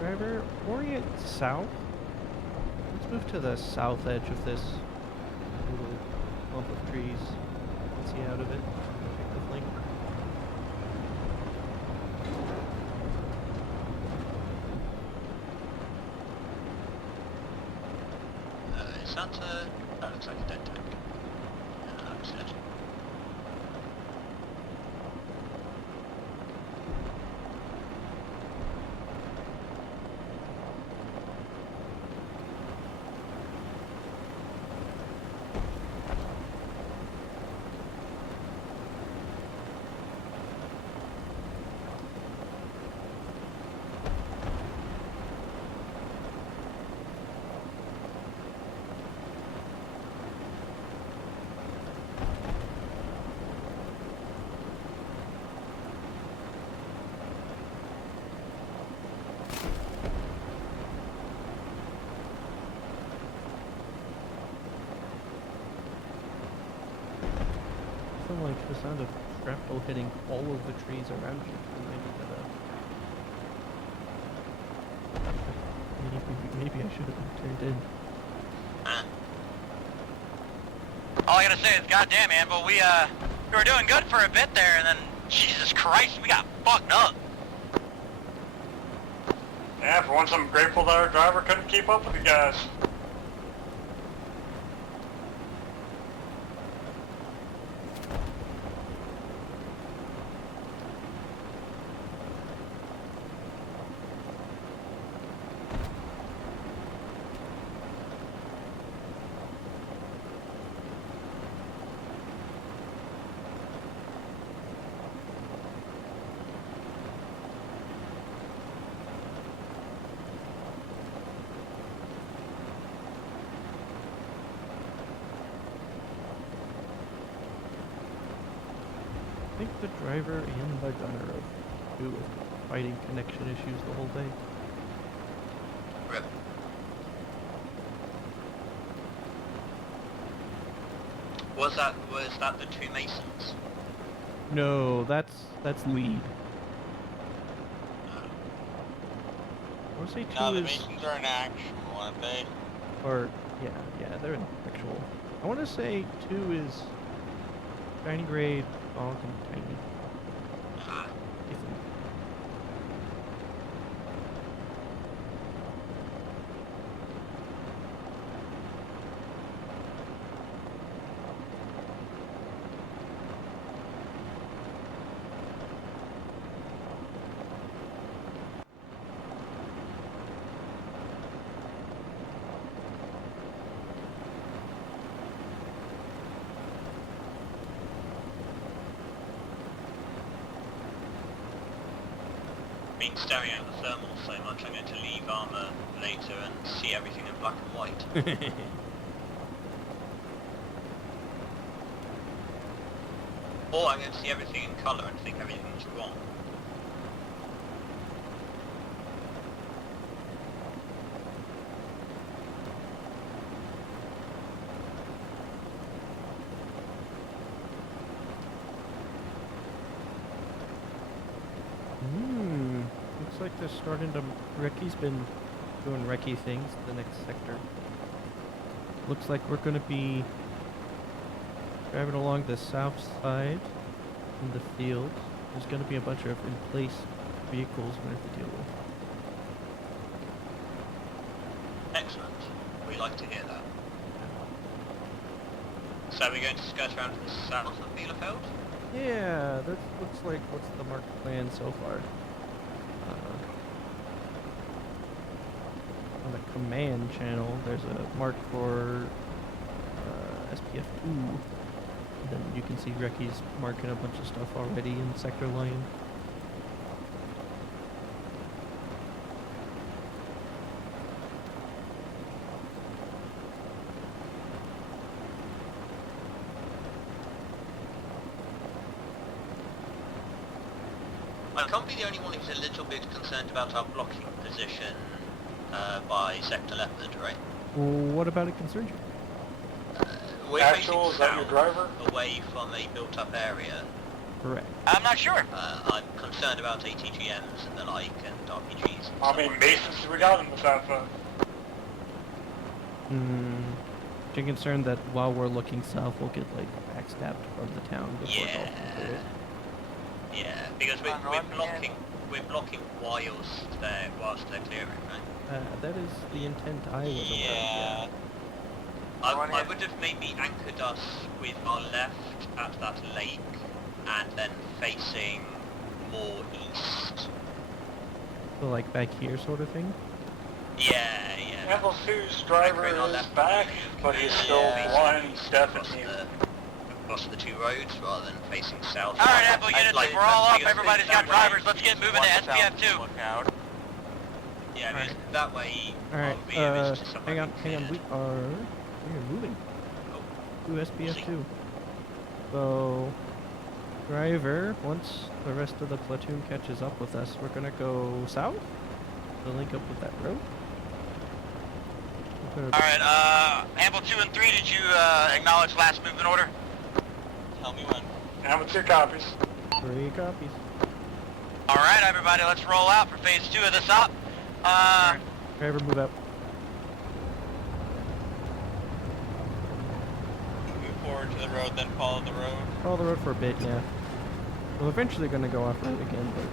Driver, orient south. Let's move to the south edge of this little clump of trees. Let's see out of it. Take the flank. Is that that looks like a dead tank. Looks good. Like the sound of shrapnel hitting all of the trees around you. Maybe I should have been turned in. All I gotta say is, goddamn, Amble, we were doing good for a bit there, and then Jesus Christ, we got fucked up. Yeah, for once I'm grateful that our driver couldn't keep up with you guys. I think the driver and the gunner have do with fighting connection issues the whole day. Rip. Was that the 2 Masons? No, that's lead. I would say 2 No, the is... Masons are in action, aren't they? Or, yeah, they're in actual I want to say 2 is tiny grade, all tiny. Been staring at the thermals so much, I'm going to leave armor later and see everything in black and white. Or I'm going to see everything in colour and think everything's wrong. Looks like they're starting to... Recce's been doing recce things the next sector. Looks like we're going to be driving along the south side in the field. There's going to be a bunch of in-place vehicles we have to deal with. Excellent. We like to hear that. So we're going to skirt around to the south of Bielefeld? Yeah, that looks like what's the marked plan so far. On the command channel, there's a mark for SPF2. And then you can see Recce's marking a bunch of stuff already in Sector Lion. I can't be the only one who's a little bit concerned about our blocking position by Sector Leopard, right? Well, what about it concerns you? We're Actual, is facing that your south, driver? away from a built-up area. Correct. I'm not sure. I'm concerned about ATGMs and the like, and RPGs. And How many bases do we got in the south zone? I'm concerned that while we're looking south, we'll get like backstabbed from the town before it's all completed. Yeah, because we're blocking whilst they're clearing, right? That is the intent I was aware of, Yeah. I would have maybe anchored us with our left at that lake and then facing more east. So like back here sort of thing? Yeah. Level 2's driver is back, but he's still one step across the two roads rather than facing south. Alright, Apple units, if we're all up, everybody's got drivers, let's get moving to SPF2. Look out. Yeah, because that way... Alright, hang on, we are moving to SPF2. So, driver, once the rest of the platoon catches up with us, we're gonna go south to link up with that road. Alright, Amble 2 and 3, did you acknowledge last movement order? Tell me when. Amble 2 copies. 3 copies. Alright, everybody, let's roll out for phase 2 of this op. Driver, move out. Move forward to the road, then follow the road. Follow the road for a bit, yeah. We're eventually gonna go off-road again, but...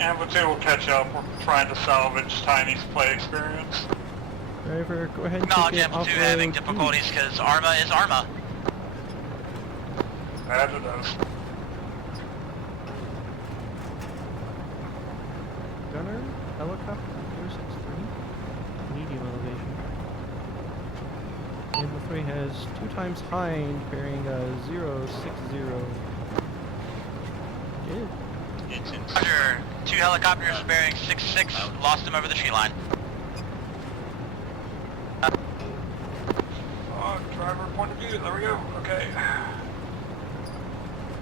Amble 2 will catch up. We're trying to salvage Tiny's play experience. Driver, go ahead and Acknowledge take it Amble 2 off-road. having difficulties because Arma is Arma. As it does. Gunner, helicopter, 063, medium elevation. Amble 3 has 2 times hind bearing 060. Good. It's in... Roger, 2 helicopters bearing 66, lost them over the tree line. Driver point of view, there we go. Okay.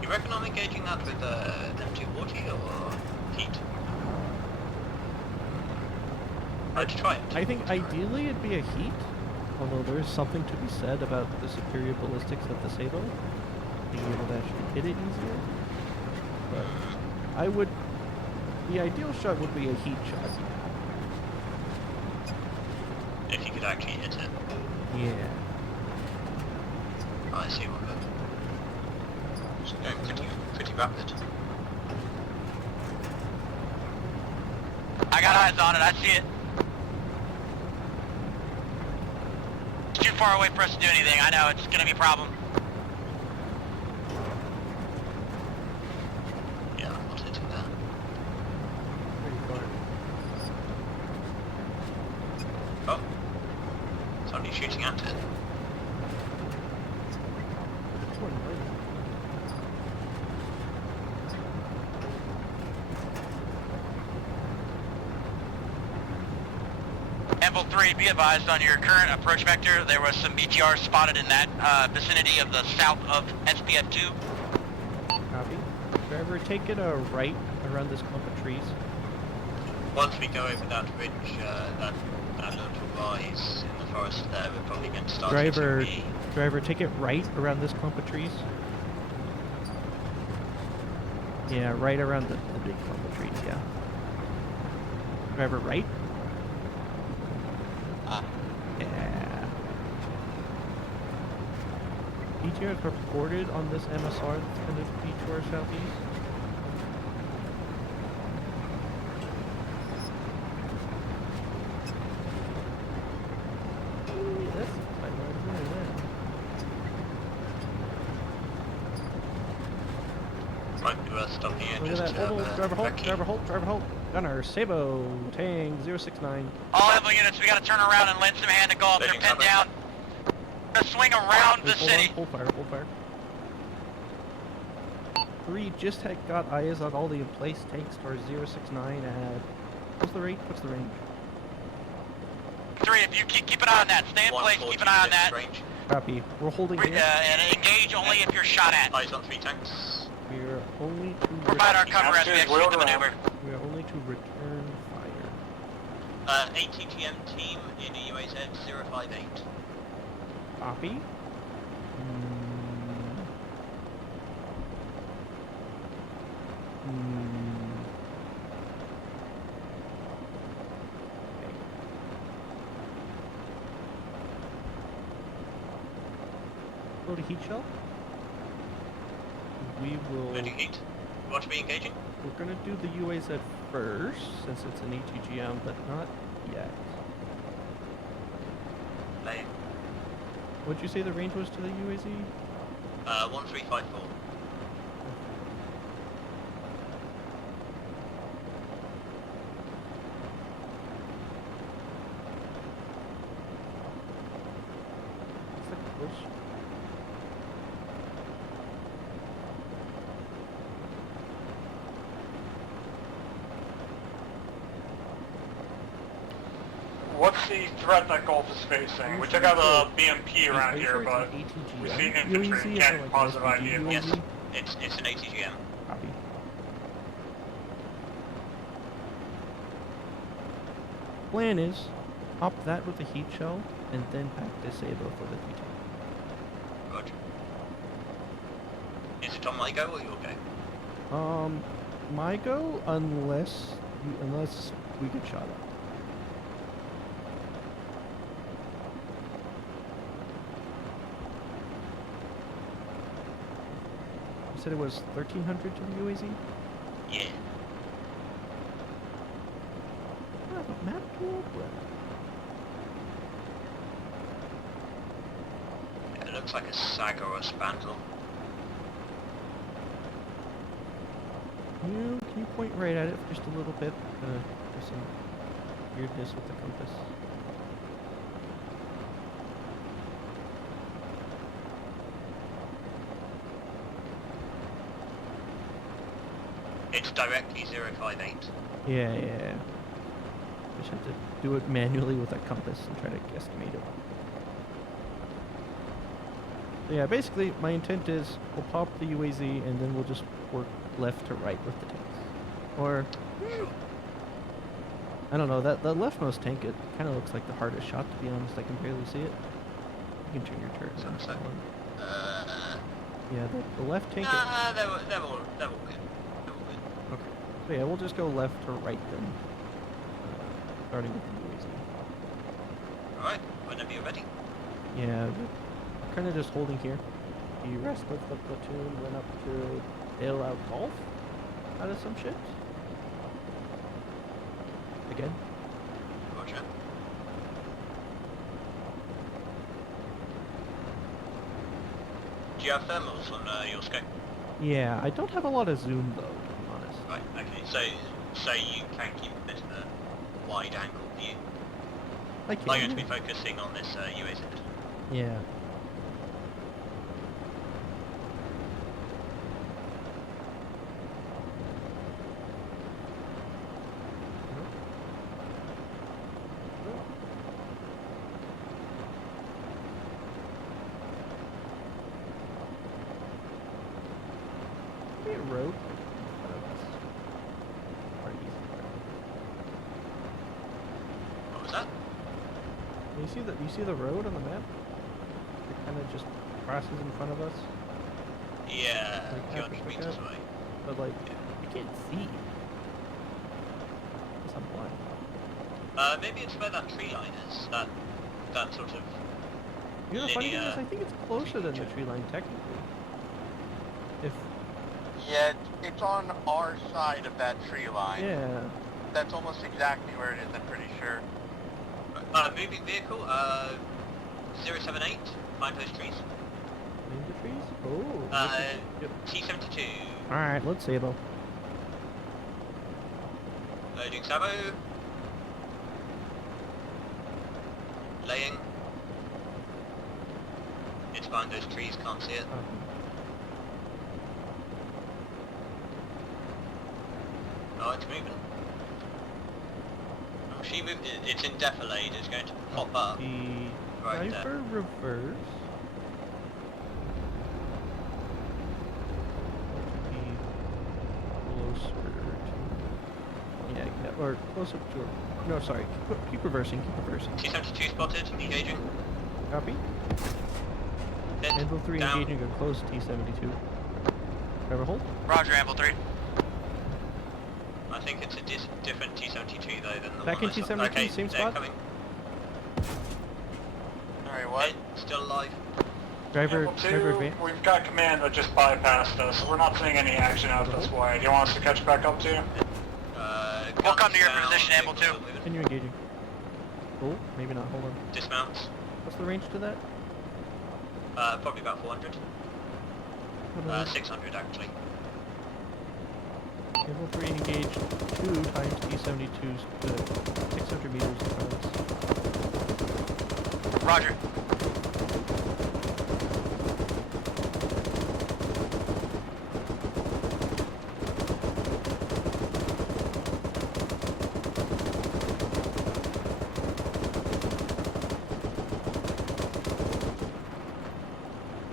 You reckon I'm engaging that with M240 or Heat? I'd try it. I think ideally it'd be a heat, although there is something to be said about the superior ballistics of the Sabo, being able to actually hit it easier. But I would... The ideal shot would be a heat shot. If you could actually hit it. Yeah. I see what it's going pretty rapid. I got eyes on it, I see it. It's too far away for us to do anything, I know, it's gonna be a problem. Yeah, I'm not hitting that. Pretty far. Oh. Somebody's shooting at it. Anvil 3, be advised on your current approach vector, there was some BTRs spotted in that vicinity of the south of SPF 2. Copy. Driver, take it right around this clump of trees. Once we go over that ridge, that little rise in the forest there, we're probably going to start Driver, hitting driver, take it right around this clump of trees. Yeah, right around the big clump of trees, yeah. Driver, right. Yeah. BTR is reported on this MSR that's going to be to our southeast. Ooh, that's quite large there. Might be worth stopping it. Look at that. Hold, driver hold, driver hold, driver hold. Gunner, Sabo, Tang, 069. All Anvil units, we gotta turn around and lend some hand to go up. They're pinned down. Gonna swing around the city. Hold fire, hold fire. 3 just had got eyes on all the in-place tanks towards 069 at... What's the rate? What's the range? 3, if you keep an eye on that. Stay in place, keep an eye on that. Range. Copy. We're holding here. And engage only if you're shot at. Eyes on 3 tanks. We are only to... Provide our cover as we execute the maneuver. We are only to return fire. ATGM team in UAZ 058. Copy. Go to heat shell. We will... Ready heat? Want to be engaging? We're gonna do the UAZ first, since it's an ATGM, but not yet. Lane. What'd you say the range was to the UAZ? 1354. It's like close. What's the threat that Gulf is facing? We took out a BMP around here, but we see infantry can't positive ID. Yes, it's an ATGM. Copy. Plan is, up that with the heat shell, and then pack disable for the PT. Roger. Is it on my go or your go? My go, unless we get shot at. You said it was 1300 to the UAZ? Yeah. Oh, but map to open. It looks like a saga or a spandrel. Can you point right at it for just a little bit? There's some weirdness with the compass. It's directly 058. Yeah. Just have to do it manually with a compass and try to guesstimate it. So yeah, basically my intent is we'll pop the UAZ and then we'll just work left to right with the tanks. Or I don't know, that leftmost tank, it kind of looks like the hardest shot, to be honest. I can barely see it. You can turn your turret on. Yeah, the left tank... They're all good. They're all good. Okay. So yeah, we'll just go left to right then. Starting with the UAZ. Alright, whenever you're ready. Yeah, we're kind of just holding here. The rest of the platoon went up to bail out golf out of some shit. Again. Roger. Do you have thermals on your scope? Yeah, I don't have a lot of zoom though, to be honest. Right, okay. So you can keep a bit of a wide angle view. I can. Are you going to be focusing on this UAZ? Yeah. Road. What was that? You see the road on the map? It kind of just crosses in front of us. Yeah, Like, a few hundred meters away. But like, I can't see. Guess I'm blind. Maybe it's where that tree line is. That sort of. You know, the funny thing is, I think it's closer than the tree line technically. If. Yeah, it's on our side of that tree line. Yeah. That's almost exactly where it is, I'm pretty sure. Moving vehicle, 078, find those trees. Find the trees? Oh. Yep. T-72. Alright, let's sable. Loading sabo. Laying. It's behind those trees, can't see it. Oh, it's moving. Oh, she moved. It's in defilade. It's going to pop up. Right there. Driver reverse. Closer to... Yeah, or closer to... No, sorry. Keep reversing, keep reversing. T-72 spotted. Engaging. Copy. Hit. Anvil 3 Down. engaging a close T-72. Driver hold. Roger, Anvil 3. I think it's a different T-72 though than the Back one in I saw. T-72, Okay, same they're spot? coming. Alright, what? Still alive. Driver Two, advance. we've got command that just bypassed us, so we're not seeing any action out this way. Do you want us to catch back up to you? We'll come to your down, position, Anvil 2. Continue engaging. Oh, maybe not, hold on. Dismounts. What's the range to that? Probably about 400. 600 actually. Anvil 3 engaged 2 times T-72's 600 meters in front of us. Roger.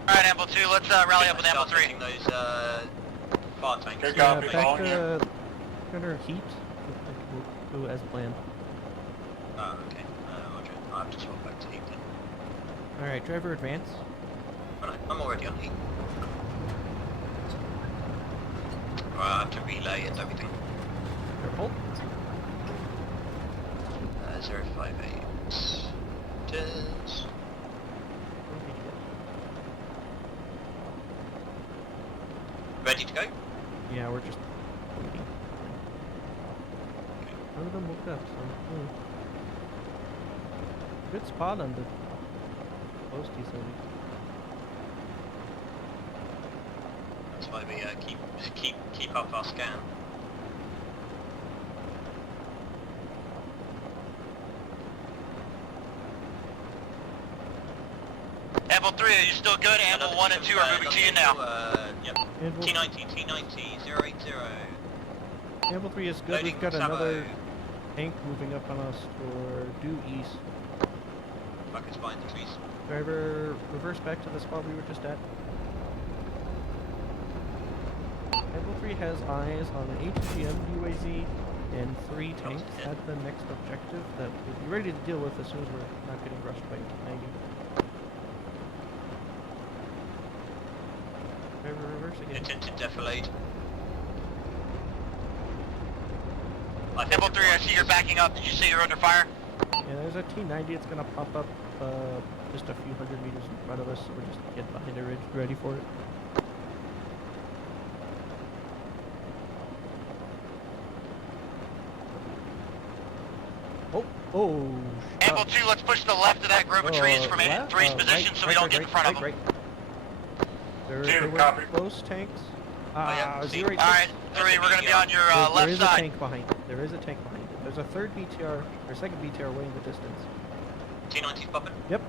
Alright, Anvil 2, let's rally up with Anvil 3. Those fire tanks. Good Yeah, copy, back following you. to Gunner Heat. We'll go as planned. Oh, okay. Roger. I'll have to swap back to heat then. Alright, driver advance. Alright, I'm already on heat. Right, I have to relay and everything. Driver hold. 058. Turns. Ready to go? Yeah, we're just waiting. None of them woke up, so... Good spot on the close T-70. That's why we keep up our scan. Anvil 3, are you still good? Anvil 1 and 2 are moving to you now. Yep. Anvil, T90, 080. Anvil 3 is good. Loading We've got Sabo. another tank moving up on us for due east. Buckets behind the trees. Driver, reverse back to the spot we were just at. Anvil 3 has eyes on an ATGM UAZ And 3 tanks at the next objective that we'll be ready to deal with as soon as we're not getting rushed by 90. Driver reverse again. Attention defilade. Temple 3, I see you're backing up. Did you say you're under fire? Yeah, there's a T-90. It's going to pop up just a few hundred meters in front of us, so we're just getting behind the ridge, ready for it. Oh, Amble 2, let's push to the left of that grove of trees from 3's position so we don't get in front of them. They were close tanks. Alright, 3, we're going to be on your left side. There is a tank behind it. There is a tank behind it. There's a third BTR, or second BTR way in the distance. T-90's popping? Yep.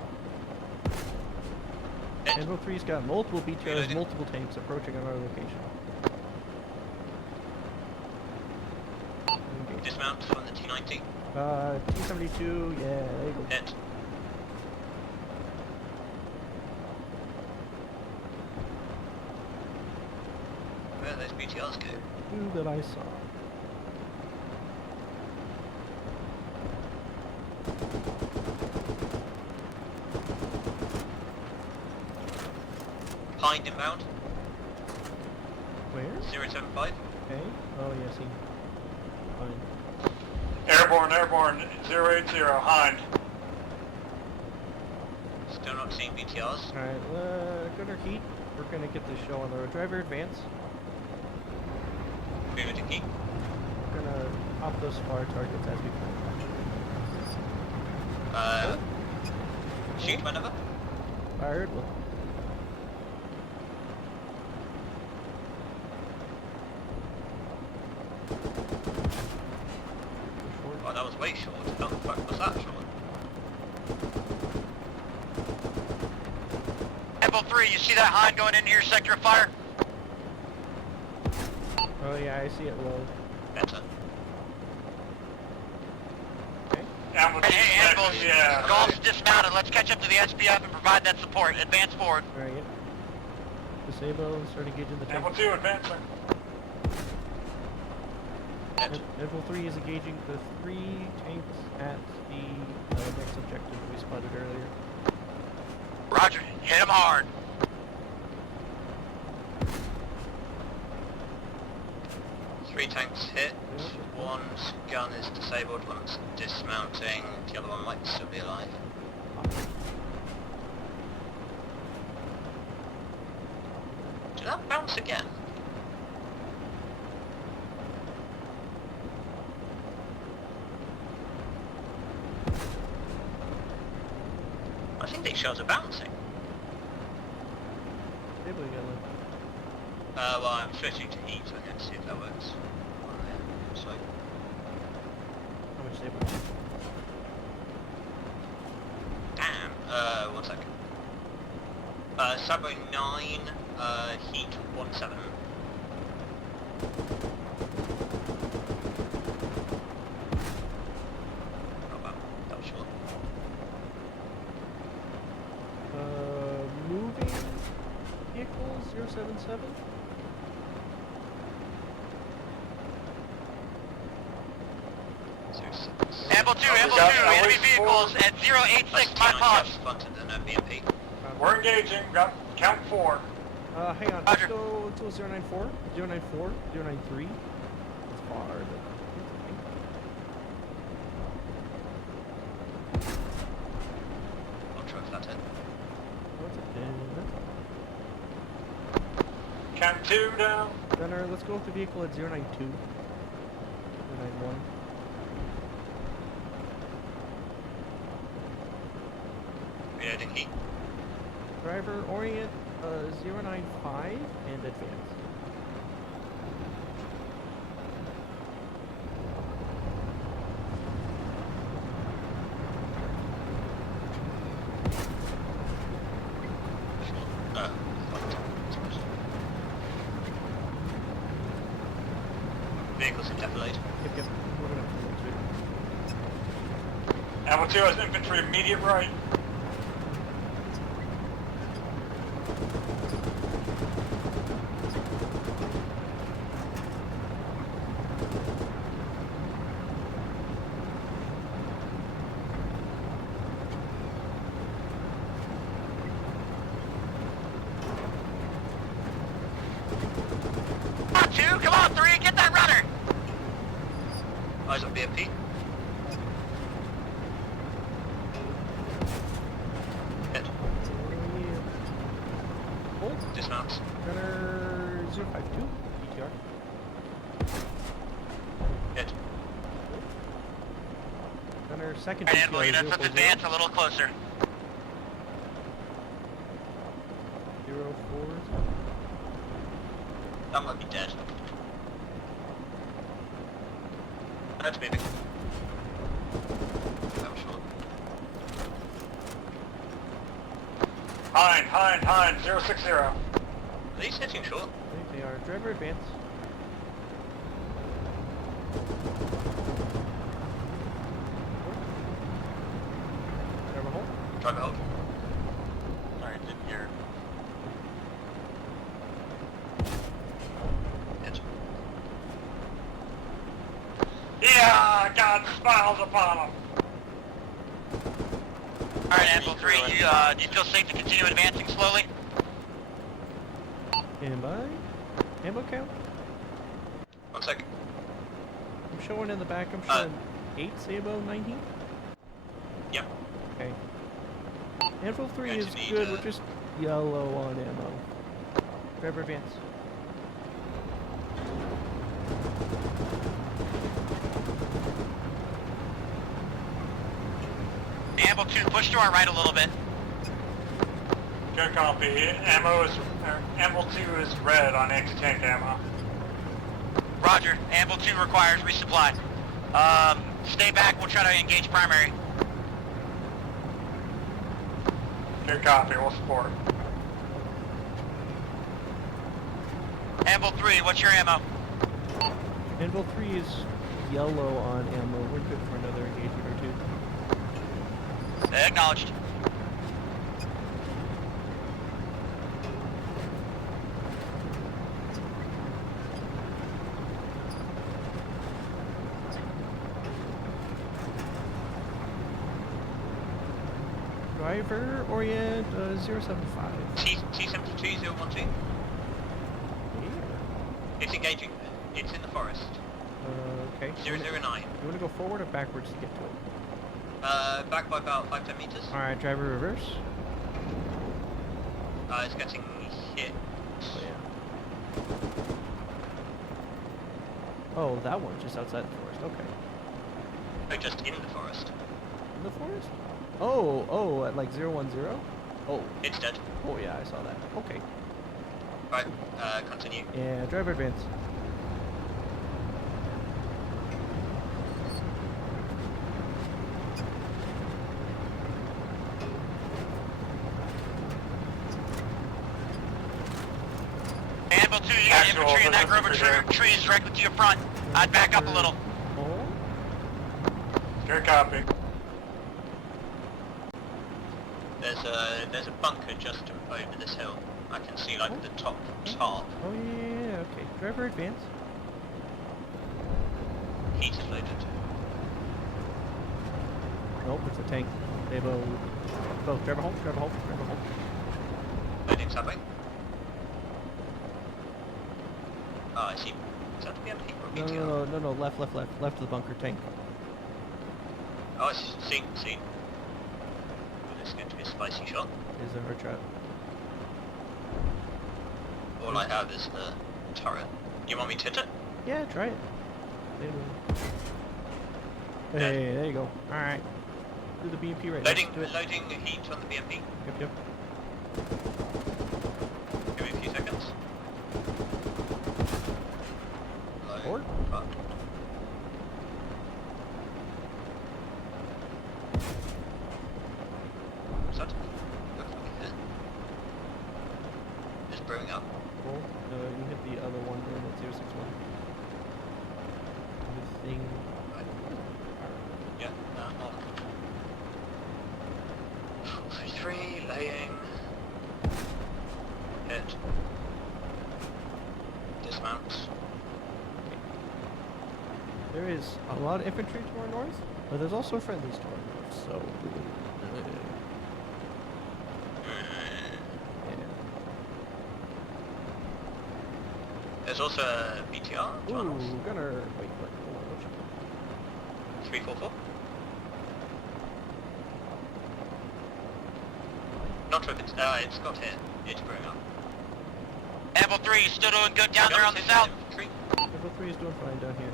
Anvil 3's got multiple BTRs, multiple tanks approaching on our location. Dismount from the T-90. T-72, yeah, there you go. Hit. Where those BTRs go? Who that I saw. Hind inbound. Where? 075. Okay. Oh, yeah, see. Fine. Airborne, 080, Hind. Still not seeing BTRs. Alright, gunner heat. We're gonna get this show on the road. Driver advance. Move it to key. We're gonna pop those far targets as we can. Shoot whenever. Fired. Well. Oh, that was way short. How the fuck was that short? Temple 3, you see that Hind going into your sector of fire? Oh yeah, I see it low. Better. Okay. Hey, Anvil, Golf's dismounted. Let's catch up to the SPF and provide that support. Advance forward. Alright, yeah. Disable and start engaging the tank. Anvil 2, advancing. Anvil 3 is engaging the 3 tanks at the next objective that we spotted earlier. Roger, hit him hard. Three tanks hit. One's gun is disabled, one's dismounting, the other one might still be alive. Did that bounce again? I think these shells are bouncing. Maybe we got one. Well, I'm switching to heat, so I'm going to see if that works. So. How much stable? Damn, 1 second. Sabo 9, heat 17. Not bad, that was short. Moving vehicle 077. Amble 2, enemy vehicles at 086, my pops. We're engaging, got count 4. Hang on, let's go to 094, 094, 093. It's far, but I'll try if that's it. Count 2 down. Gunner, let's go with the vehicle at 092. 091. Reloading heat. Driver, orient 095 and advance. Vehicles in defilade. Yep. We're gonna Amble 2 has infantry immediate right. Eyes on BMP. Hit. Hold. Dismount. Gunner 052. BTR. Hit. Gunner second Alright, Anvil BTR units, let's 040. advance a little closer. 040. That might be dead. That's moving. That was short. Hind, 060. Are these hitting short? I think they are. Driver advance. Driver hold. Driver hold. Sorry, didn't hear. Hit. Yeah, God smiles upon him. Alright, Anvil 3, do you feel safe to continue advancing slowly? Stand by. Ammo count. 1 second. I'm showing in the back. I'm showing 8 Sabo 19. Yep. Okay. Anvil 3 Going is to need, good. We're just yellow on ammo. Driver advance. Anvil 2, push to our right a little bit. Good copy. Ammo 2 is red on anti-tank ammo. Roger, Anvil 2 requires resupply. Stay back, we'll try to engage primary. Good copy, we'll support. Anvil 3, what's your ammo? Anvil 3 is yellow on ammo. We're good for another engagement or two. Acknowledged. Driver orient 075. T72 012. Yeah. It's engaging. It's in the forest. Okay. 009. You want to go forward or backwards to get to it? Back by about 5-10 meters. Alright, driver reverse. It's getting hit. Oh, yeah. Oh, that one's just outside the forest. Okay. No, just in the forest. In the forest? Oh, at like 010? Oh. It's dead. Oh, yeah, I saw that. Okay. Right, continue. Yeah, driver advance. Anvil 2, you got Actual, infantry in that but grove of that's trees directly to your front. I'd back up a little. Oh. Good copy. There's a bunker just over this hill. I can see like the top. Oh, yeah, okay. Driver advance. Heat is loaded. Nope, it's a tank. They both. Driver hold, driver hold, driver hold. Loading subway. Oh, I see. Is that the BMP or BTR? No, left of the bunker tank. Oh, it's seen. Well, this is going to be a spicy shot. Is a hard shot. All I have is the turret. You want me to hit it? Yeah, try it. Hey, there you go. Alright. Do the BMP right. Loading Do it. heat on the BMP. Yep. Give me a few seconds. Forward. What's that? Looks like it hit. It's brewing up. Cool. You hit the other one there, that 061. The thing. Yeah, on. 3 laying. Hit. Dismount. There is a lot of infantry to our north, but there's also friendlies to our north, so... There's also a BTR. Ooh, gunner. Wait, what? Hold on, 344. Not sure if it's got hit. It's brewing up. Amble 3, you still doing good down there on the south? Amble 3 is doing fine down here.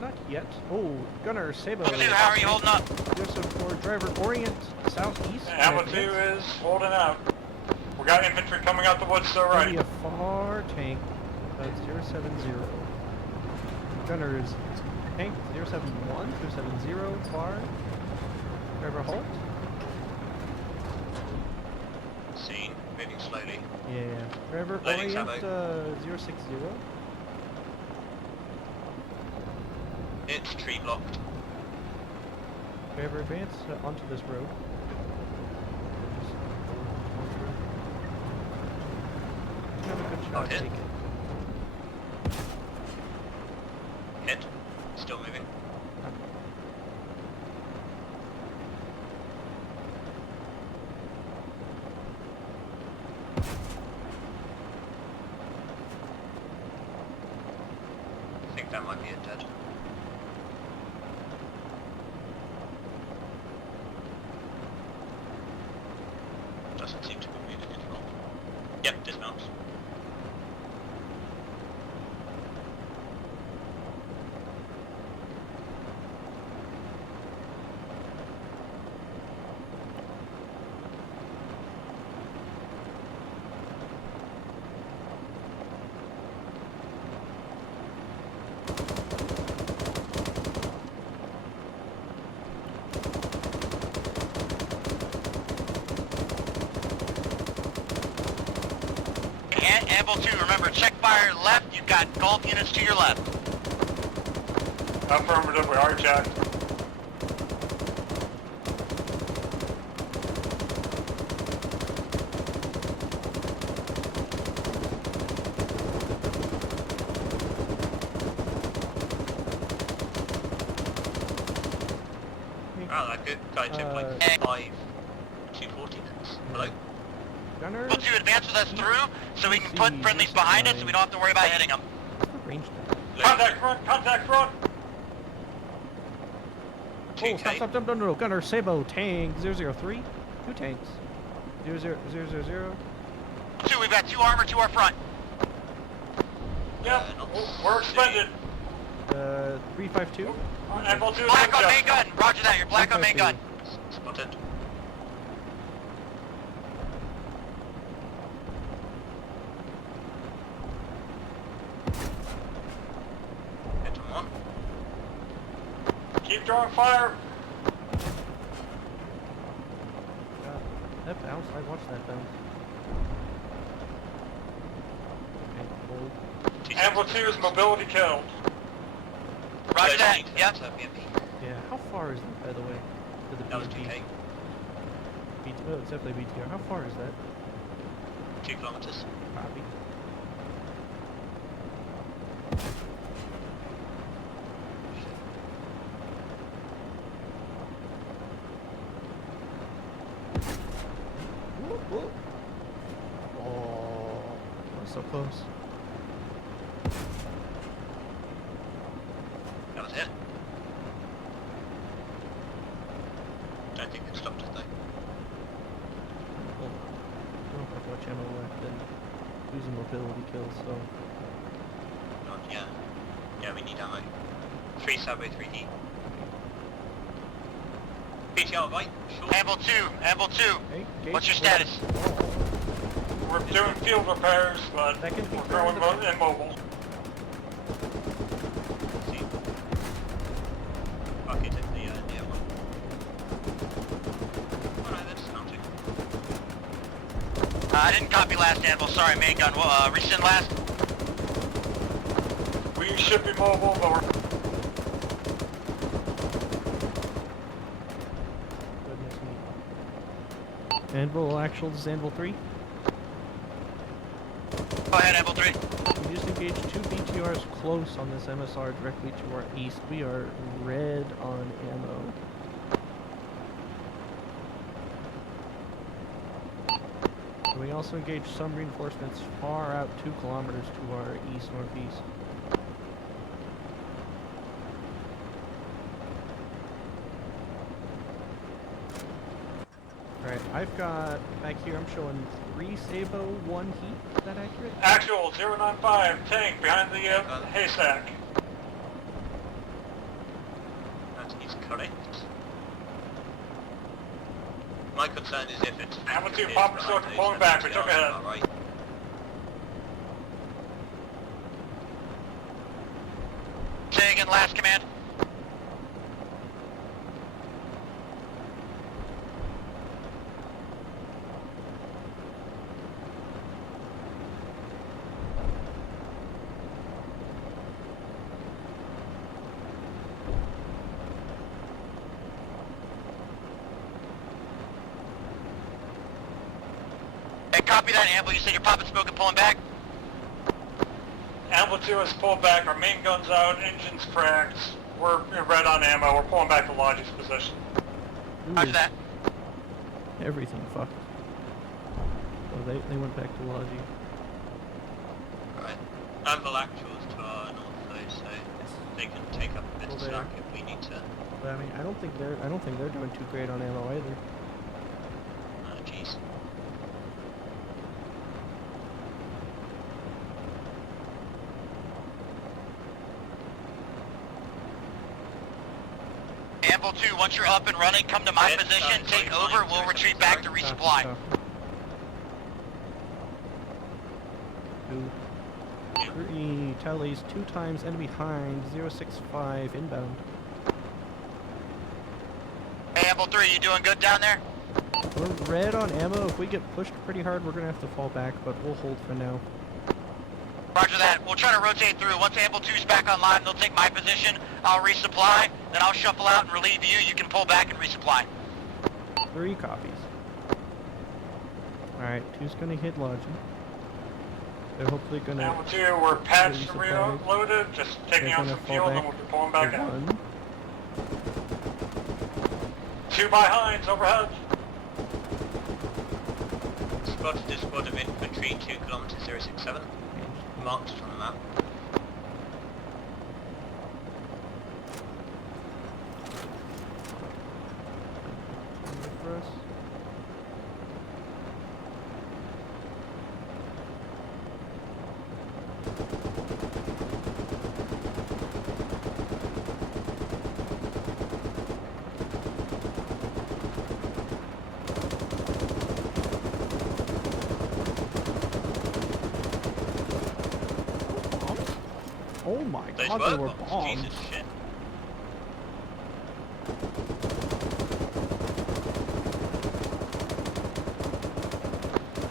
Not yet. Oh, Gunner, Sabo. Amble 2, how are you holding up? There's a for driver orient southeast. Amble 2 is holding out. We got infantry coming out the woods to the right. Maybe a far tank. 070. Gunner is tank 071, 070, far. Driver halt. Seen, moving slowly. Yeah. Driver Loading orient 060. It's tree blocked. Driver advance onto this road. Have a good shot. Hit. Take it. Hit. Still moving. I think that might be it, dead. Doesn't seem to be moving anymore. Yep, dismounts. Amble 2, remember, check fire left, you've got Gulf units to your left. Affirmative, we are checked. Oh, that good guy took like 240 minutes. Hello? Gunner. Will 2 advance with us through so we can put friendlies behind us so we don't have to worry about hitting them. Range. Contact front, contact front! Oh, stop, no, Gunner, Sabo, tank 003. 2 tanks. 000. 2, we've got 2 armor to our front. Yep, we're expended. 352. Amble 2 is Black on checked. main gun, roger that, you're black on main gun. Spotted. Hit on one. Keep drawing fire. That bounce, I watched that bounce. Okay, hold. Amble 2 is mobility killed. Roger that, yep. Yeah, how far is that, by the way? To the That was BT? 2K. Oh, it's definitely BTR. How far is that? 2 kilometers. Copy. Whoop, whoop. Oh, that was so close. That was it. Don't think it stopped us though. Hold on. I don't know if I've got ammo left and losing mobility kills, so. Not, yeah. Yeah, we need ammo. 3 Subway, 3 heat. BTR right, sure. Amble 2, Amble 2. Hey, What's your status? We're doing field repairs, but we're growing immobile. See. Bucket in the near one. Alright, that's mounting. I didn't copy last Anvil, sorry main gun, rescind last. We should be mobile, but we're... Goodness me. Anvil actual, this is Anvil 3. Go ahead, Anvil 3. We just engaged 2 BTRs close on this MSR directly to our east. We are red on ammo. And we also engaged some reinforcements far out 2 kilometers to our east-northeast. I've got, back here I'm showing 3 Sabo, 1 heat. Is that accurate? Actual 095, tank behind the haystack. That is correct. My concern is if it's... Ammo 2, pop and short, pulling back, we took ahead. Right. Say again, last command. Hey, copy that, Amble. You said you're popping smoke and pulling back? Amble 2 is pulled back, our main gun's out, engine's cracked. We're red on ammo, we're pulling back to Logi's position. Roger that. Everything fucked. So they went back to Logi. Right. Amble actuals to our north though, so they can take up a bit of slack if we need to. But I mean, I don't think they're doing too great on ammo either. Oh jeez. Amble 2, once you're up and running, come to my position, take over, we'll retreat back to resupply. Three tallies 2 times enemy Hinds, 065 inbound. Hey, Amble 3, you doing good down there? We're red on ammo. If we get pushed pretty hard, we're gonna have to fall back, but we'll hold for now. Roger that. We'll try to rotate through. Once Amble 2's back online, they'll take my position. I'll resupply, then I'll shuffle out and relieve you. You can pull back and resupply. 3 copies. Alright, 2's gonna hit Logi. They're hopefully gonna... Amble 2, we're patched and reloaded, just taking out some fuel, then we'll be pulling back out. 2 by Hinds, overhead. Spotted a squad of infantry 2 kilometers 067. Marked on the map. For us. Oh my god, they were bombed. Jesus shit.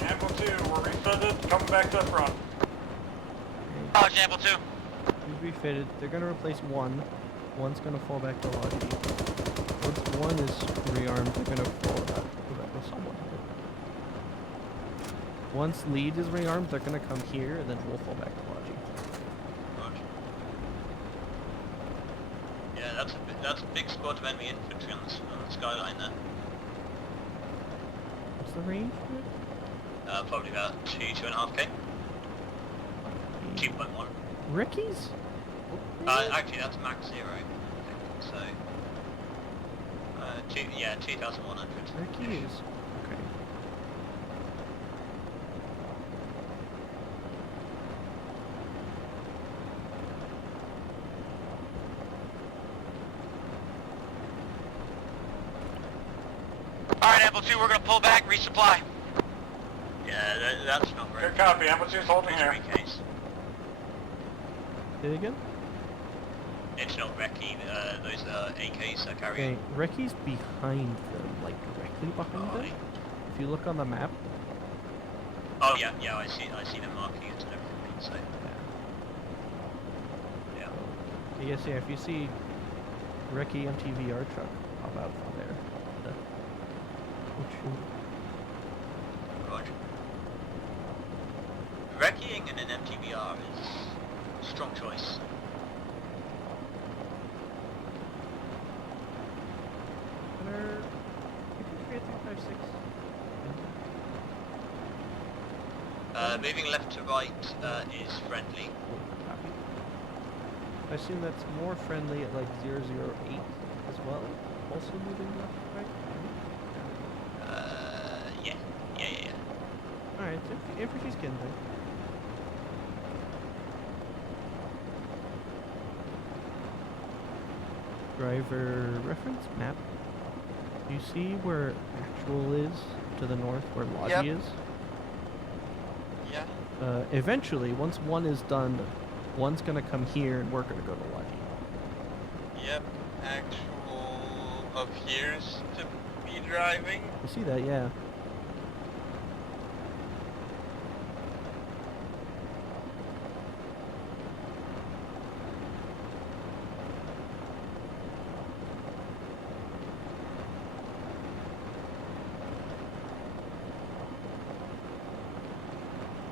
Amble 2, we're refitted, coming back to the front. Roger, Amble 2. We've refitted. They're gonna replace 1. 1's gonna fall back to Logi. Once 1 is rearmed, they're gonna go back with someone. Once lead is rearmed, they're gonna come here, and then we'll fall back to Logi. Yeah, that's a big squad of enemy infantry on the skyline there. What's the range for it? Probably about 2.5k. 2.1. Ricky's? Actually, that's max 0. I think. So, 2,100. Ricky's. Okay. Alright, Amble 2, we're gonna pull back, resupply. Yeah, that's not very Good copy, Amble 2's holding here. Case. Say it again? It's not Recce, those are AKs that carry. Okay, Ricky's behind them, like directly behind them. If you look on the map. Oh yeah, I see them marking it and everything, so. Yeah. Yes, yeah, if you see Ricky MTVR truck pop out from there. Oh shoot. Roger. Recceing in an MTVR is a strong choice. Moving left to right is friendly. I assume that's more friendly at like 008 as well. Also moving left to right. Alright, infantry's getting there. Driver reference map. Do you see where actual is to the north, where Logi is? Yeah. Eventually, once one is done, one's gonna come here and we're gonna go to Logi. Yep. Actual appears to be driving. You see that, yeah.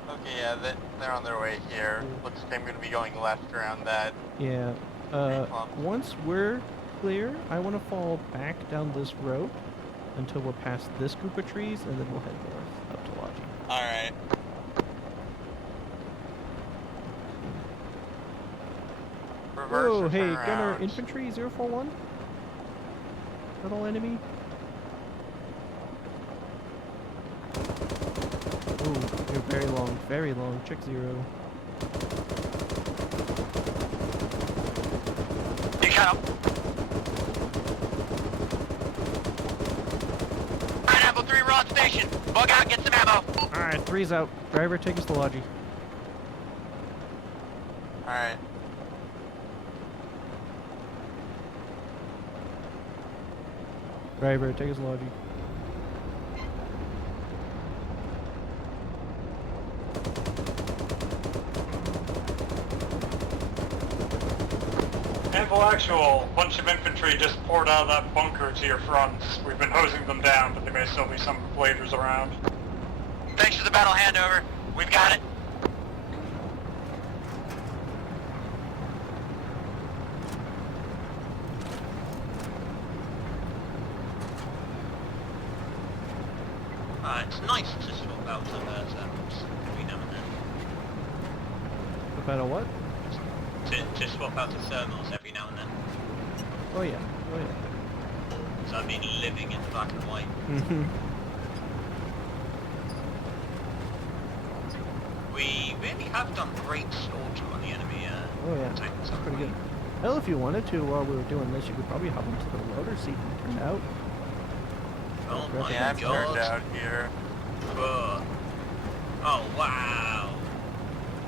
Okay, yeah, they're on their way here. Looks like I'm going to be going left around that. Yeah. Once we're clear, I want to fall back down this road until we're past this group of trees, and then we'll head north up to Logi. Alright. Whoa, hey, gunner infantry 041? Little enemy? Ooh, you're very long, very long. Check 0. You cut him. Alright, Apple 3, we're on station. Bug out, get some ammo. Alright, 3's out. Driver, take us to Logi. Alright. Driver, take us to Logi. Ample actual, bunch of infantry just poured out of that bunker to your front. We've been hosing them down, but there may still be some bladers around. Thanks for the battle handover. We've got it. It's nice to swap out of every now and then. About a what? To swap out of thermals every now and then. Oh yeah, oh yeah. So I've been living in black and white. We really have done great slaughter on the enemy oh yeah, tanks. that's pretty good. Well, if you wanted to, while we were doing this, you could probably hop into the loader seat and turn out. Oh my Yeah, I'm god. turned out here. Oh wow.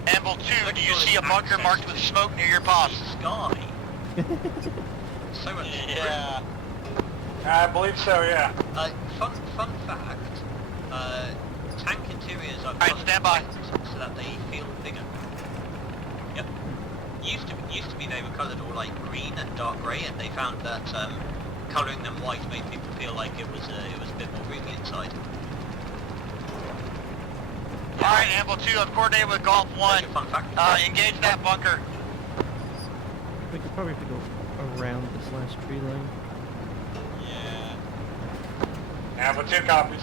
Amble 2, do you see a bunker marked with smoke near your post? Sky. So much Yeah. I believe so, yeah. Fun fact, tank interiors are Alright, stand by. so that they feel bigger. Yep. Used to be they were coloured all like green and dark grey, and they found that colouring them white made people feel like it was a bit more roomy inside. Alright, Amble 2, I've coordinated with Golf 1. Fun fact. Engage that bunker. We could probably have to go around this last tree line. Yeah, but 2 copies.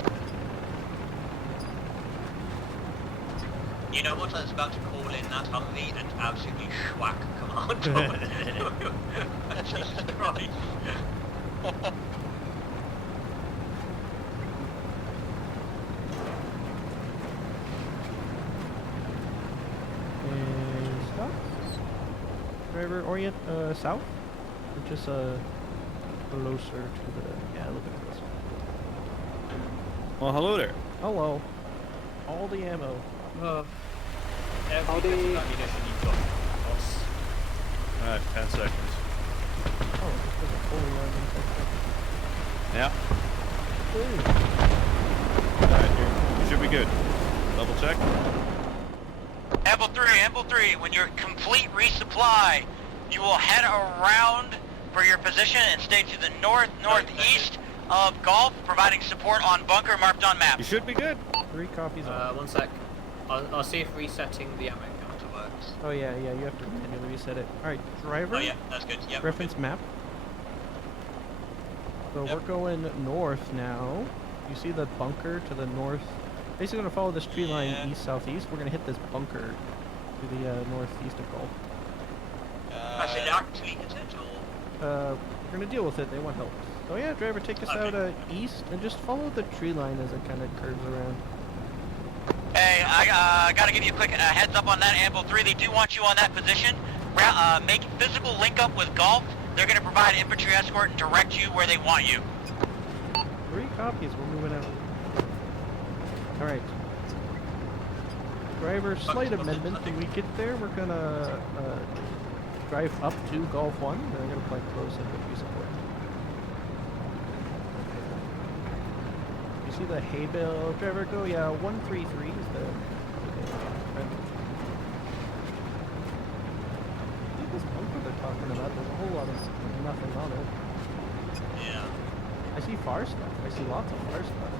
You know what, I was about to call in that Humvee and absolutely schwack command. Jesus Christ. And stop. Driver, orient south. Or just closer to the, yeah, a little bit closer. Well, hello there. Hello. All the ammo. Every bit of ammunition you've got, boss. Alright, 10 seconds. Oh, there's a fully armed infantry. Yeah. Ooh. Alright, you should be good. Double check. Amble 3, when you're complete resupply, you will head around for your position and stay to the northeast of Golf, providing support on bunker marked on map. You should be good. 3 copies on. 1 sec. I'll see if resetting the ammo counter works. Oh yeah, you have to manually reset it. Alright, driver. Oh yeah, that's good. Yeah. Reference map. So we're going north now. You see the bunker to the north? Basically gonna follow this tree line east-southeast. We're gonna hit this bunker to the northeast of Gulf. I should actually hit it, or... We're gonna deal with it. They want help. So yeah, driver, take us out east and just follow the tree line as it kind of curves around. Hey, I gotta give you a quick heads up on that, Amble 3. They do want you on that position. Make physical link up with Golf. They're gonna provide infantry escort and direct you where they want you. 3 copies, we're moving out. Alright. Driver, slight amendment. When we get there, we're gonna drive up to Golf 1. Then we're gonna play close infantry support. You see the hay bale driver go? Yeah, 133 is the this bunker they're talking about, there's a whole lot of nothing on it. Yeah. I see far stuff. I see lots of far stuff.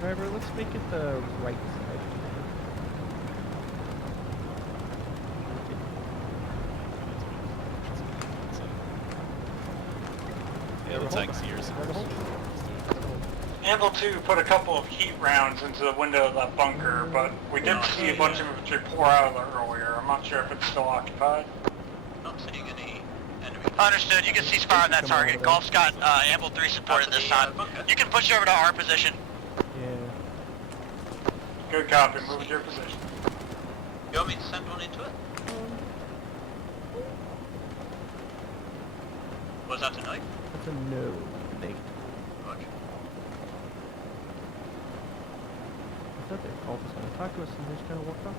Driver, let's make it the right side. Yeah, the tank's here. Amble 2 put a couple of heat rounds into the window of that bunker, but we did see a bunch of infantry pour out of there earlier. I'm not sure if it's still occupied. Not seeing any enemy. Understood. You can ceasefire on that target. Golf's got Amble 3 support at this time. You can push over to our position. Yeah. Good copy. Move to your position. You want me to send one into it? Was that a no? That's a no. Thank you. Roger. I thought that Golf was going to talk to us and they just kind of walked off.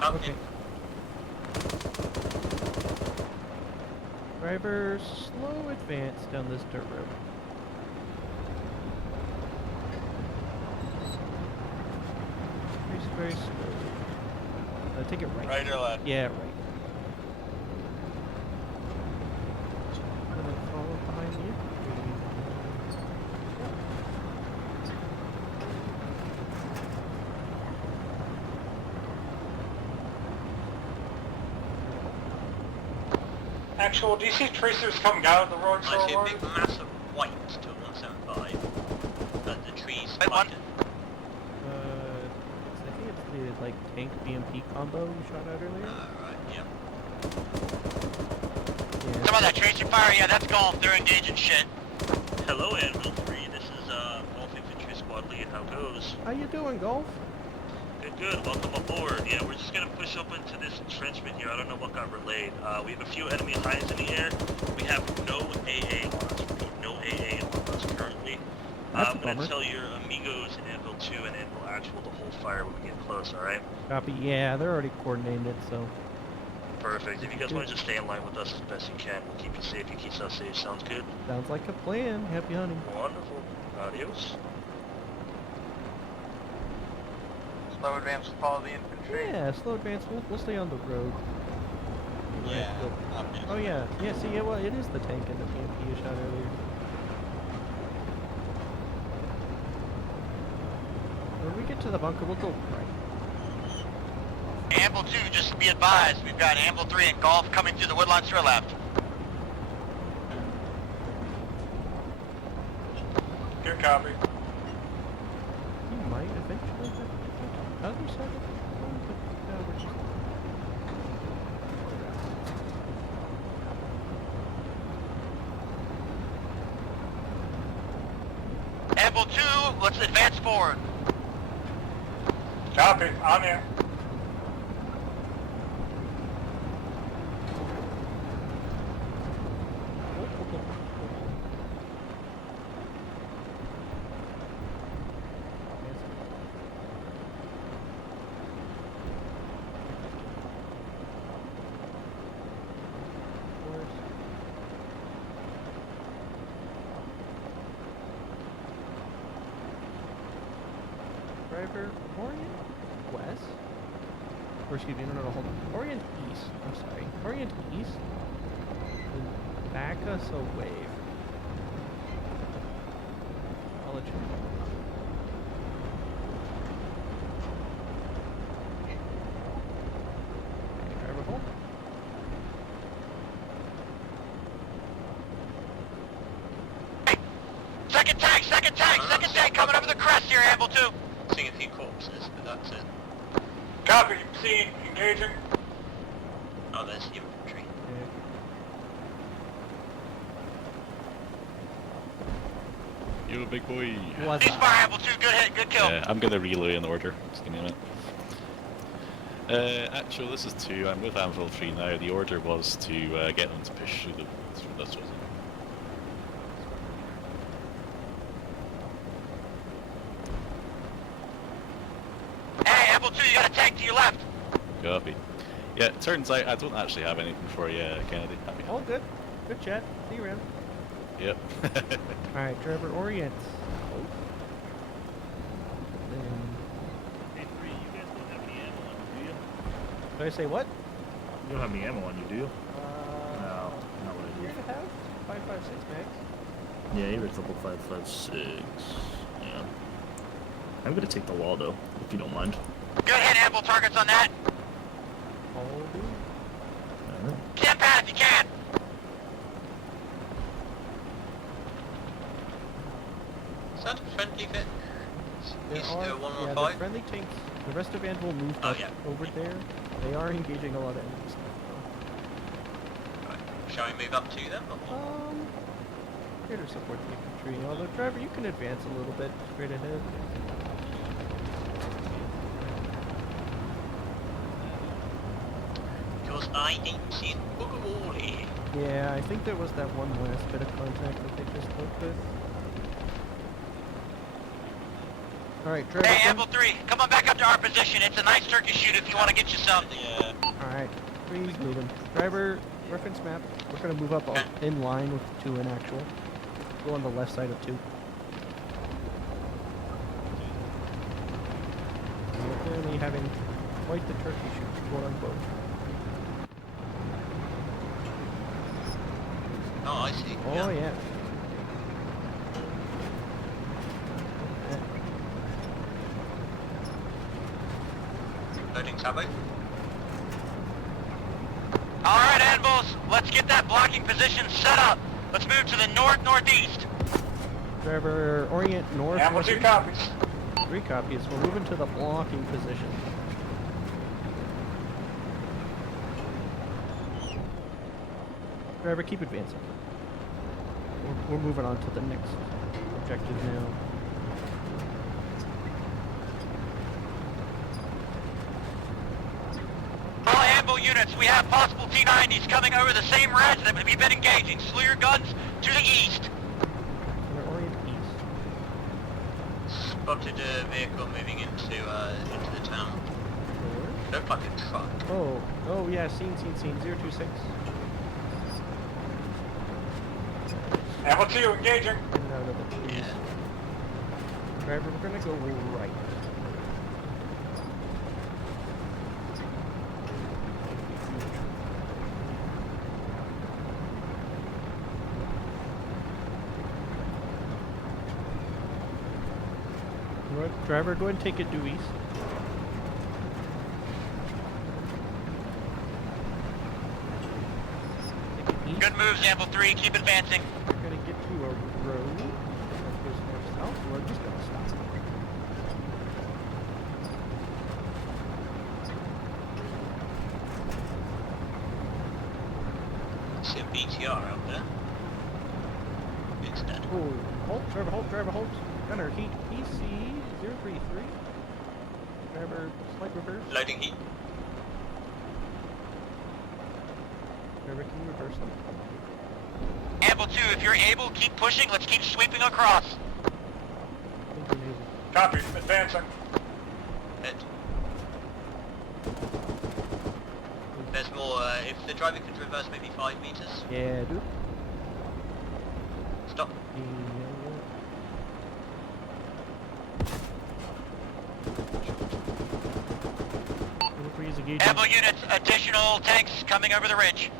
Oh, okay. Driver, slow advance down this dirt road. Very slowly. Take it right. Right or left? Yeah, right. And then follow behind you. Actual, do you see tracers coming out of the road? I see a big mass of white to 175. But the trees. Wait, one. I think it's the like tank BMP combo you shot out earlier. Right, yep. Yeah. Come on, that tracer fire. Yeah, that's Golf. They're engaging shit. Hello, Anvil 3. This is Golf Infantry Squad Lead. How goes? How you doing, Golf? Good, good. Welcome aboard. Yeah, we're just gonna push up into this entrenchment here. I don't know what got relayed. We have a few enemy Hinds in the air. We have no AA on us. No AA on us currently. I'm gonna tell your amigos in Anvil 2 and Anvil Actual to hold fire when we get close, alright? Copy. Yeah, they're already coordinated, so. Perfect. If you guys want to just stay in line with us as best you can, we'll keep you safe. You keep us safe. Sounds good? Sounds like a plan. Happy hunting. Wonderful. Adios. Slow advance will follow the infantry. Yeah, slow advance. We'll stay on the road. Yeah. Oh yeah. Yeah. See, yeah. Well, it is the tank and the BMP you shot earlier. When we get to the bunker, we'll go right. Amble 2, just be advised, we've got Amble 3 and Golf coming through the woodlines to our left. Good copy. He might eventually have the other side of the phone, but we're just... Amble 2, let's advance forward. Copy. On here. Driver, Orient West? Or excuse me, no, hold on. Orient East, I'm sorry. Orient East? And back us away. I'll let you know. Okay, driver, hold. Second tank, coming over the crest here, Amble 2. Seeing a few corpses, but that's it. Copy. See, engaging. Oh, there's infantry. You a big boy. Ceasefire, Apple 2, good hit, good kill. I'm gonna relay in order. Just give me a minute. Actually, this is 2. I'm with Anvil 3 now. The order was to get them to push through this, was it? Hey, Apple 2, you got a tank to your left. Copy. Yeah, it turns out I don't actually have anything for you, Kennedy. All good. Good chat. See you around. Yep. Alright, Trevor, orient. Hey, 3, you guys don't have any ammo on you, do you? Did I say what? You don't have any ammo on you, do you? No, not what I do. You're gonna have 5.56 max. Yeah, you have a couple 5.56. Yeah. I'm gonna take the wall though, if you don't mind. Good hit, Apple targets on that. All good. Alright. Get past if you can. Is that a friendly bit? Is there one more the fight? friendly tanks, the rest of Anvil moved up over there. They are engaging a lot of enemies. Right. Shall we move up to them? Or? Here to support the infantry. Although, Driver, you can advance a little bit straight ahead. Because I ain't seen bugger all here. Yeah, I think there was that one last bit of contact that they just spoke with. Alright, Driver. Hey, Apple 3, come on back up to our position. It's a nice turkey shoot if you want to get you some. Yeah. Alright, please move him. Driver, reference map. We're going to move up in line with 2 in actual. Go on the left side of 2. We're currently having quite the turkey shoot, quote unquote. Oh, I see. Oh, yeah. Loading taboo. Alright, Anvils, let's get that blocking position set up. Let's move to the north-northeast. Driver, orient north. Apple 2 copies. 3 copies. We're moving to the blocking position. Driver, keep advancing. We're moving on to the next objective now. All Anvil units, we have possible T-90s coming over the same routes that we've been engaging. Slew your guns to the east. We're orient east. Spotted a vehicle moving into the town. Looked like a truck. Oh yeah, scene, 026. Apple 2 engaging. Get out of the trees. Yeah. Driver, we're gonna go right. Driver, go ahead and take it due east. Good moves, Apple 3. Keep advancing. We're gonna get to a road that goes north-south. We're just gonna stop. See a BTR out there. It's dead. Oh, halt, driver, halt. Gunner, heat, PC-033. Driver, slight reverse. Loading heat. Driver, can you reverse them? Apple 2, if you're able, keep pushing. Let's keep sweeping across. Thank you, Navy. Copy. Advancing. Hit. There's more, if the driver could reverse maybe 5 meters. Yeah, dude. Stop. Apple units, additional tanks coming over the ridge.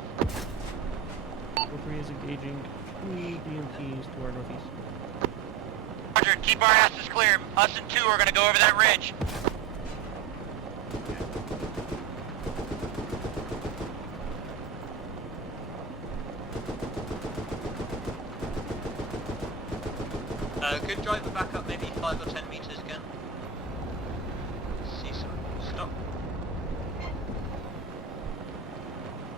3 is engaging 2 DMPs to our northeast. Roger, keep our asses clear. Us and 2 are going to go over that ridge. Good driver back up maybe 5 or 10 meters again. See some. Stop.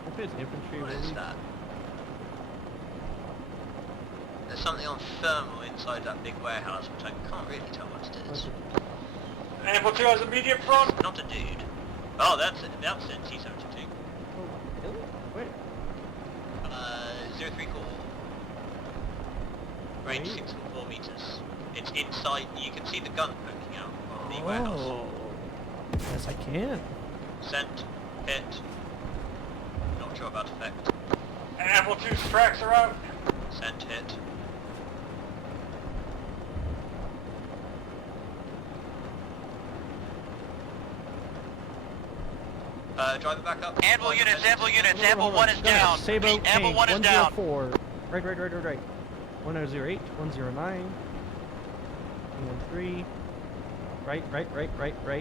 If it's infantry, What will is we... that? There's something on thermal inside. inside that big warehouse, which I can't really tell what it is. Amble 2 has immediate front. Not a dude. Oh, that's it. That's it. T72. Oh, really? Wait. 034. Range 6.4 meters. It's inside. You can see the gun poking out of the warehouse. Oh. Yes, I can. Sent. Hit. Not sure about effect. Amble 2's tracks are out. Sent. Hit. Drive it back up. Amble units, Amble 1 is down. Sabo Amble 1 is down. 104. Right. 1008, 109, 113. Right.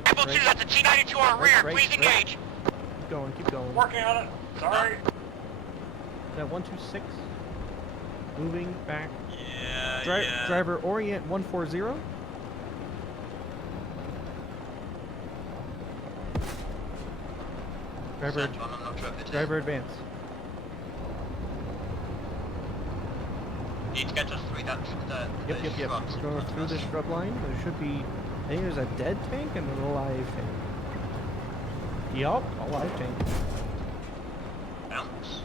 Amble 2, that's a T-92 on rear. Please engage. Keep going. Working on it. Sorry. That 126. Moving back. Yeah, Driver orient 140. Driver advance. Need to get us through that. Yep. Going through the shrub line. There should be. I think there's a dead tank and an alive tank. Yup, alive tank. Bounce.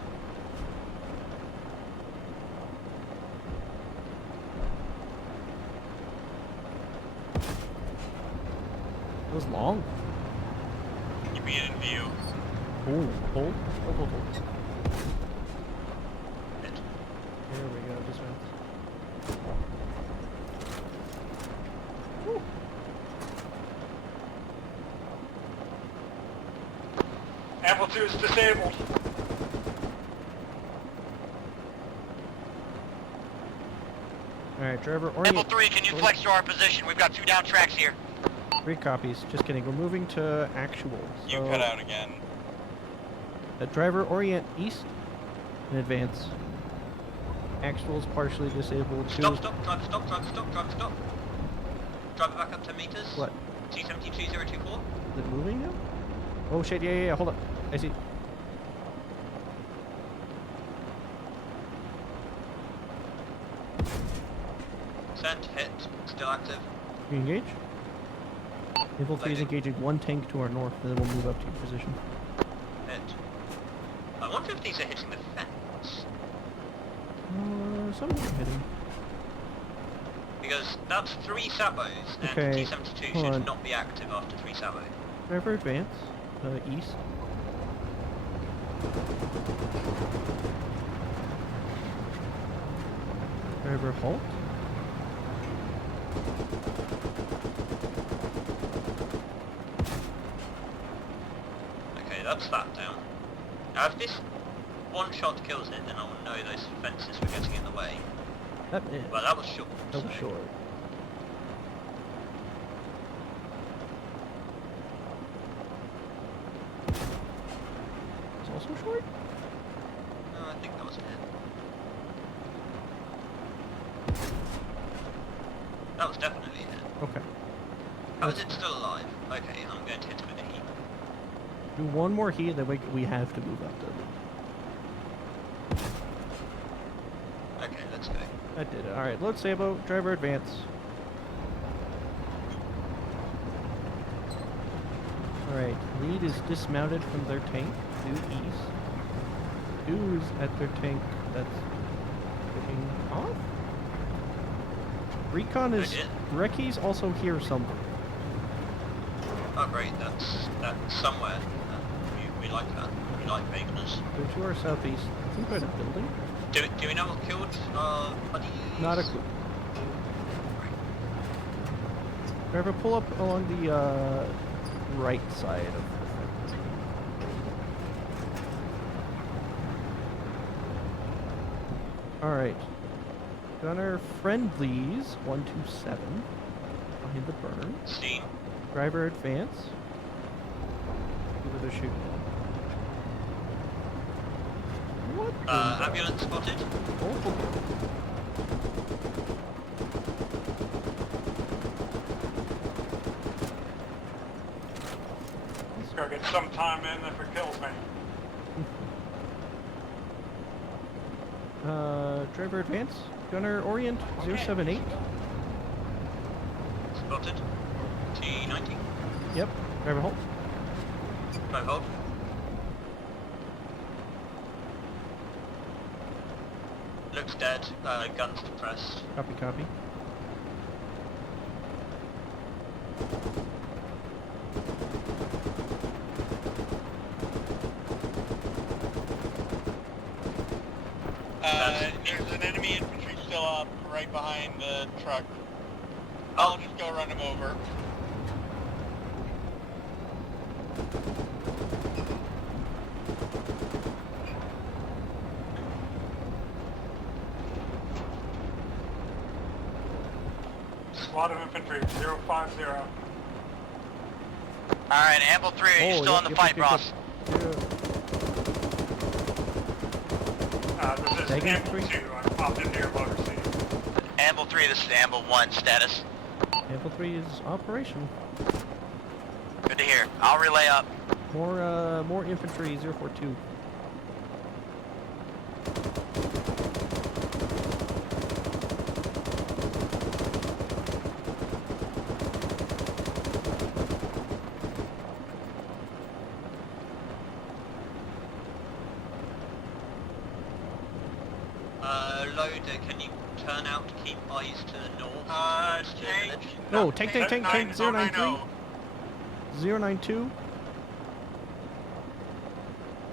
It was long. You be in view. Hold. There we go, just went. Woo. Amble 2 is disabled. Alright, driver orient. Amble 3, can you flex to our position? We've got 2 down tracks here. 3 copies. Just kidding. We're moving to actual. You cut out again. Driver orient east in advance. Actual's partially disabled. Stop. Drive, stop. Drive it back up 10 meters. What? T72024. Is it moving now? Oh shit, yeah, hold up. I see. Sent, hit, still active. You engage? Naval 3 is engaging 1 tank to our north, and then we'll move up to your position. Hit. I wonder if these are hitting the fence. Some are hitting. Because that's 3 sabos, and Okay, T72 hold should on. not be active after 3 sabos. Driver advance. East. Driver halt. Okay, that's that down. Now if this one shot kills it, then I will know those fences were getting in the way. That missed. Well, that was short. That was so- short. It's also short? No, I think that was a hit. That was definitely a hit. Okay. How is it still alive? Okay, I'm going to hit it with a heat. Do one more heat, then we have to move up to it. Okay, let's go. That did it. Alright, load Sabo, driver advance. Alright, lead is dismounted from their tank, due east. 2 is at their tank that's getting off? Recon is... Reki's also here somewhere. Oh great, that's somewhere. We like that. We like vagueness. Go to our southeast. I think we're in a building. Do we know what killed buddies? Not a clue. Driver, pull up along the right side of the fence. Alright. Gunner friendlies 127 behind the burn. Steam. Driver advance. See where they're shooting at. What? Ambulance spotted. It's gonna get some time in if it kills me. Driver advance. Gunner Orient 078. Spotted. T90. Yep. Driver hold. Drive hold. Looks dead. Guns depressed. Copy, copy. There's an enemy infantry still up right behind the truck. I'll just go run him over. Squad of infantry 050. Alright, Amble 3, are you still in the fight, Ross? This is Amble 2. I popped into your motor seat. Amble 3, this is Amble 1, status. Amble 3 is operational. Good to hear. I'll relay up. More infantry 042. Loader, can you turn out to keep eyes to the north? Tank. No, tank 093. 092.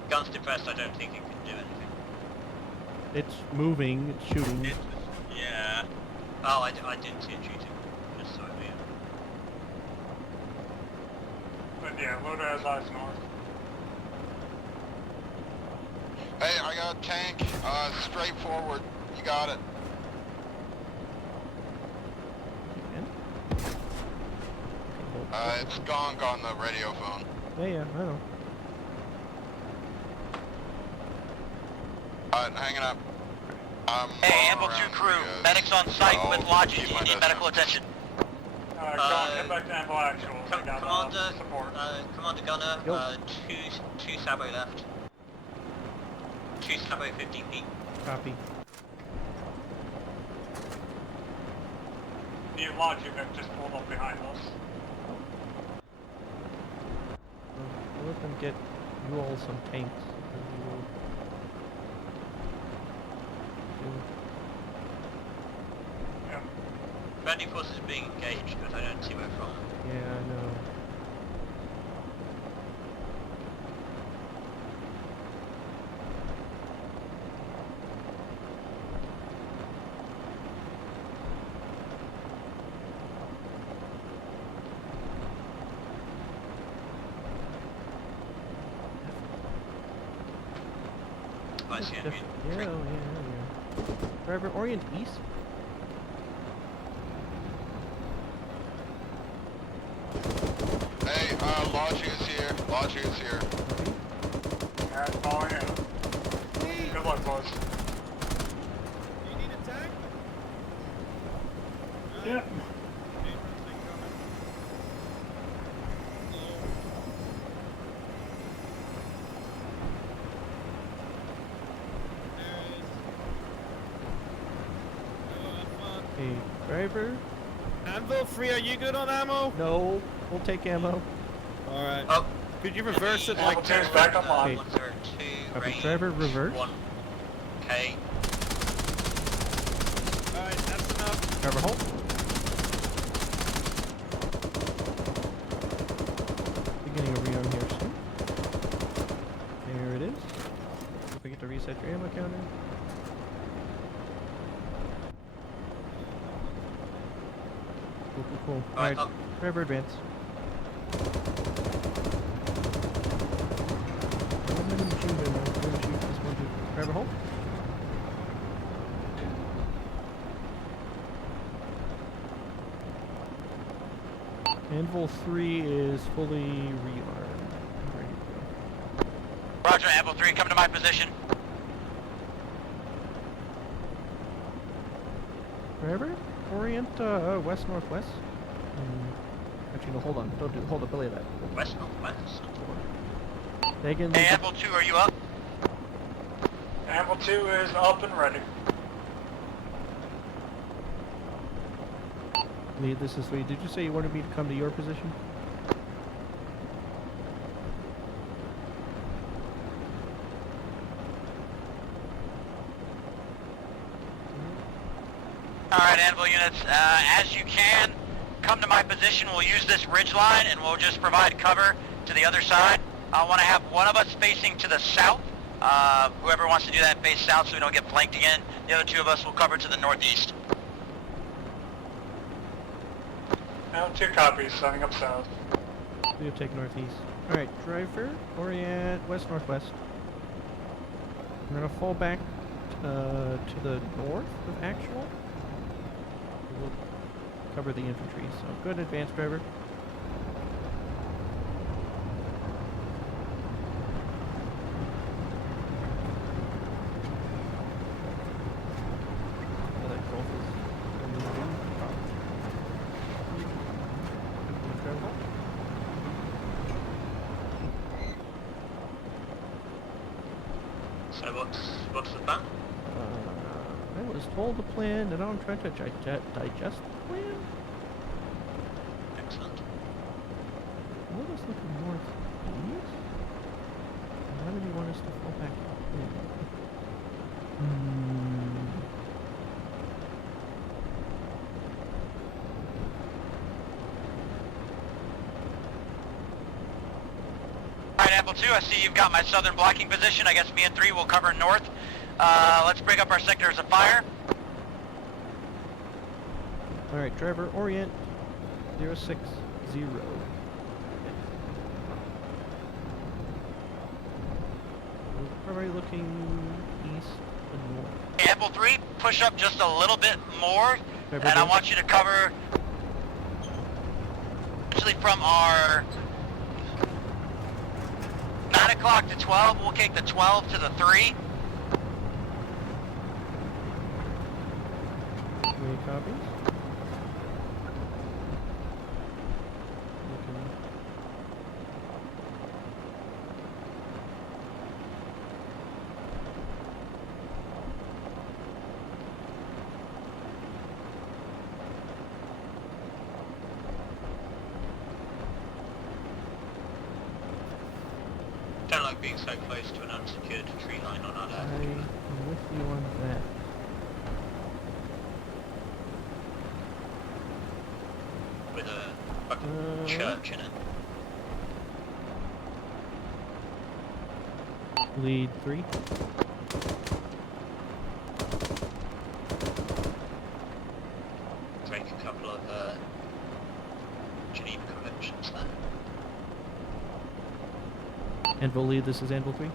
Guns depressed, I don't think it can do anything. It's moving, it's shooting. Yeah. Oh, I didn't see it shooting. Just saw it there. But yeah, loader has eyes north. Hey, I got a tank, straight forward. You got it. It's gone on the radio phone. Yeah, I know. Hanging up. Hey, Amble 2 crew, medics on site with lodges. You need medical attention. Head back to Amble Actual. Commander, support. Commander Gunner, two Sabo left. 2 Sabo 15 feet. Copy. The lodge unit just pulled up behind us. I'll let them get you all some tanks. Yeah. Friendly forces being engaged, but I don't see where from. Yeah, I know. I see enemy. Yeah. Driver, orient east. Hey, lodging is here. Lodging is here. Alright, following in. Good luck, boys. Do you need a tank? Yeah. Hey, driver. Anvil 3, are you good on ammo? No, we'll take ammo. Alright. Oh. Could you reverse it Amble like 2's back online. Okay. 102, Copy, range, driver, reverse. 1. Okay. Alright, that's enough. Driver, hold. Beginning a rearm here soon. There it is. Don't forget to reset your ammo counter. Cool. Alright, driver, advance. Driver, hold. Anvil 3 is fully rearmed. Ready to go. Roger, Amble 3, come to my position. Driver, orient west-northwest. Actually, no, hold on. Hold up, belly of that. West, northwest. Megan, Hey, Amble 2, are you up? Amble 2 is up and ready. Lead, this is Lead. Did you say you wanted me to come to your position? Alright, Anvil units, as you can, come to my position. We'll use this ridge line and we'll just provide cover to the other side. I want to have one of us facing to the south. Whoever wants to do that face south so we don't get flanked again. The other two of us will cover to the northeast. Now 2 copies, signing up south. We'll take northeast. Alright, driver, orient west-northwest. We're gonna fall back to the north of actual. We'll cover the infantry, so good advance, driver. So what's the plan? I was told the plan, and now I'm trying to digest the plan. Excellent. Let us look northeast. Why would you want us to fall back? Alright, Apple 2, I see you've got my southern blocking position. I guess me and 3 will cover north. Let's break up our sectors of fire. Alright, driver, orient 060. We're probably looking east and north. Apple 3, push up just a little bit more, Driver, and I want you to cover actually from our 9 o'clock to 12. We'll take the 12 to the 3. 3 copies. Don't like being so close to an unsecured tree line on our left. I'm with you on that. With a fucking church in it. Lead 3. Break a couple of Geneva Conventions there. Anvil lead, this is Anvil 3.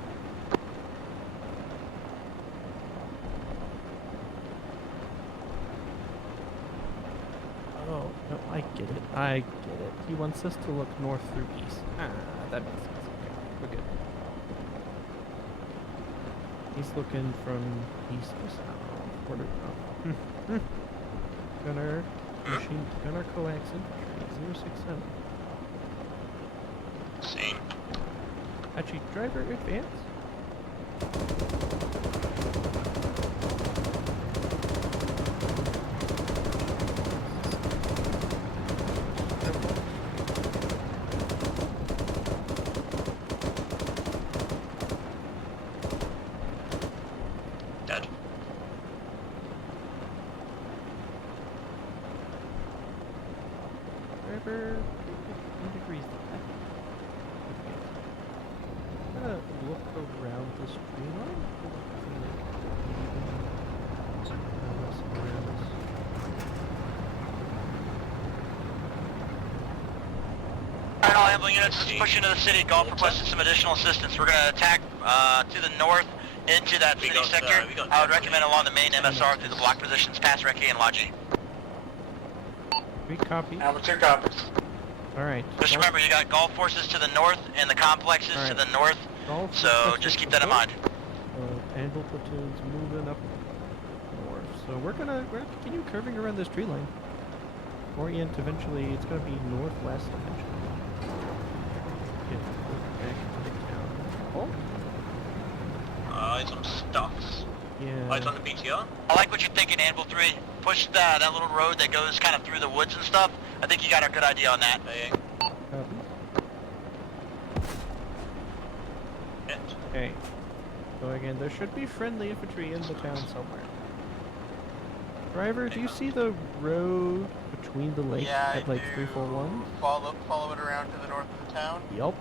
Oh, no, I get it. I get it. He wants us to look north through east. Ah, that makes sense. Okay, we're good. He's looking from east to south. Quarter. Oh. Gunner, machine, gunner coax infantry, 067. Same. Actually, driver advance. Dead. Driver, 15 degrees left. I'm gonna look around this tree line. Alright, all ambulance units, let's push into the city. Golf requested some additional assistance. We're gonna attack to the north into that city sector. I would recommend along the main MSR through the block positions past Recce and Logi. 3 copies. Now 2 copies. Alright. Just remember, you got Gulf forces to the north and the complexes to the north, so just keep that in mind. Anvil platoons moving up north. So we're gonna continue curving around this tree line. Orient eventually, it's gonna be northwest eventually. Get back into the town. Oh? Eyes on stuffs. Yeah. Eyes on the BTR. I like what you're thinking, Anvil 3. Push that little road that goes kind of through the woods and stuff. I think you got a good idea on that. Okay. So again, there should be friendly infantry in the town somewhere. Driver, do you see the road between the lake at like 341? Follow it around to the north of the town. Yup.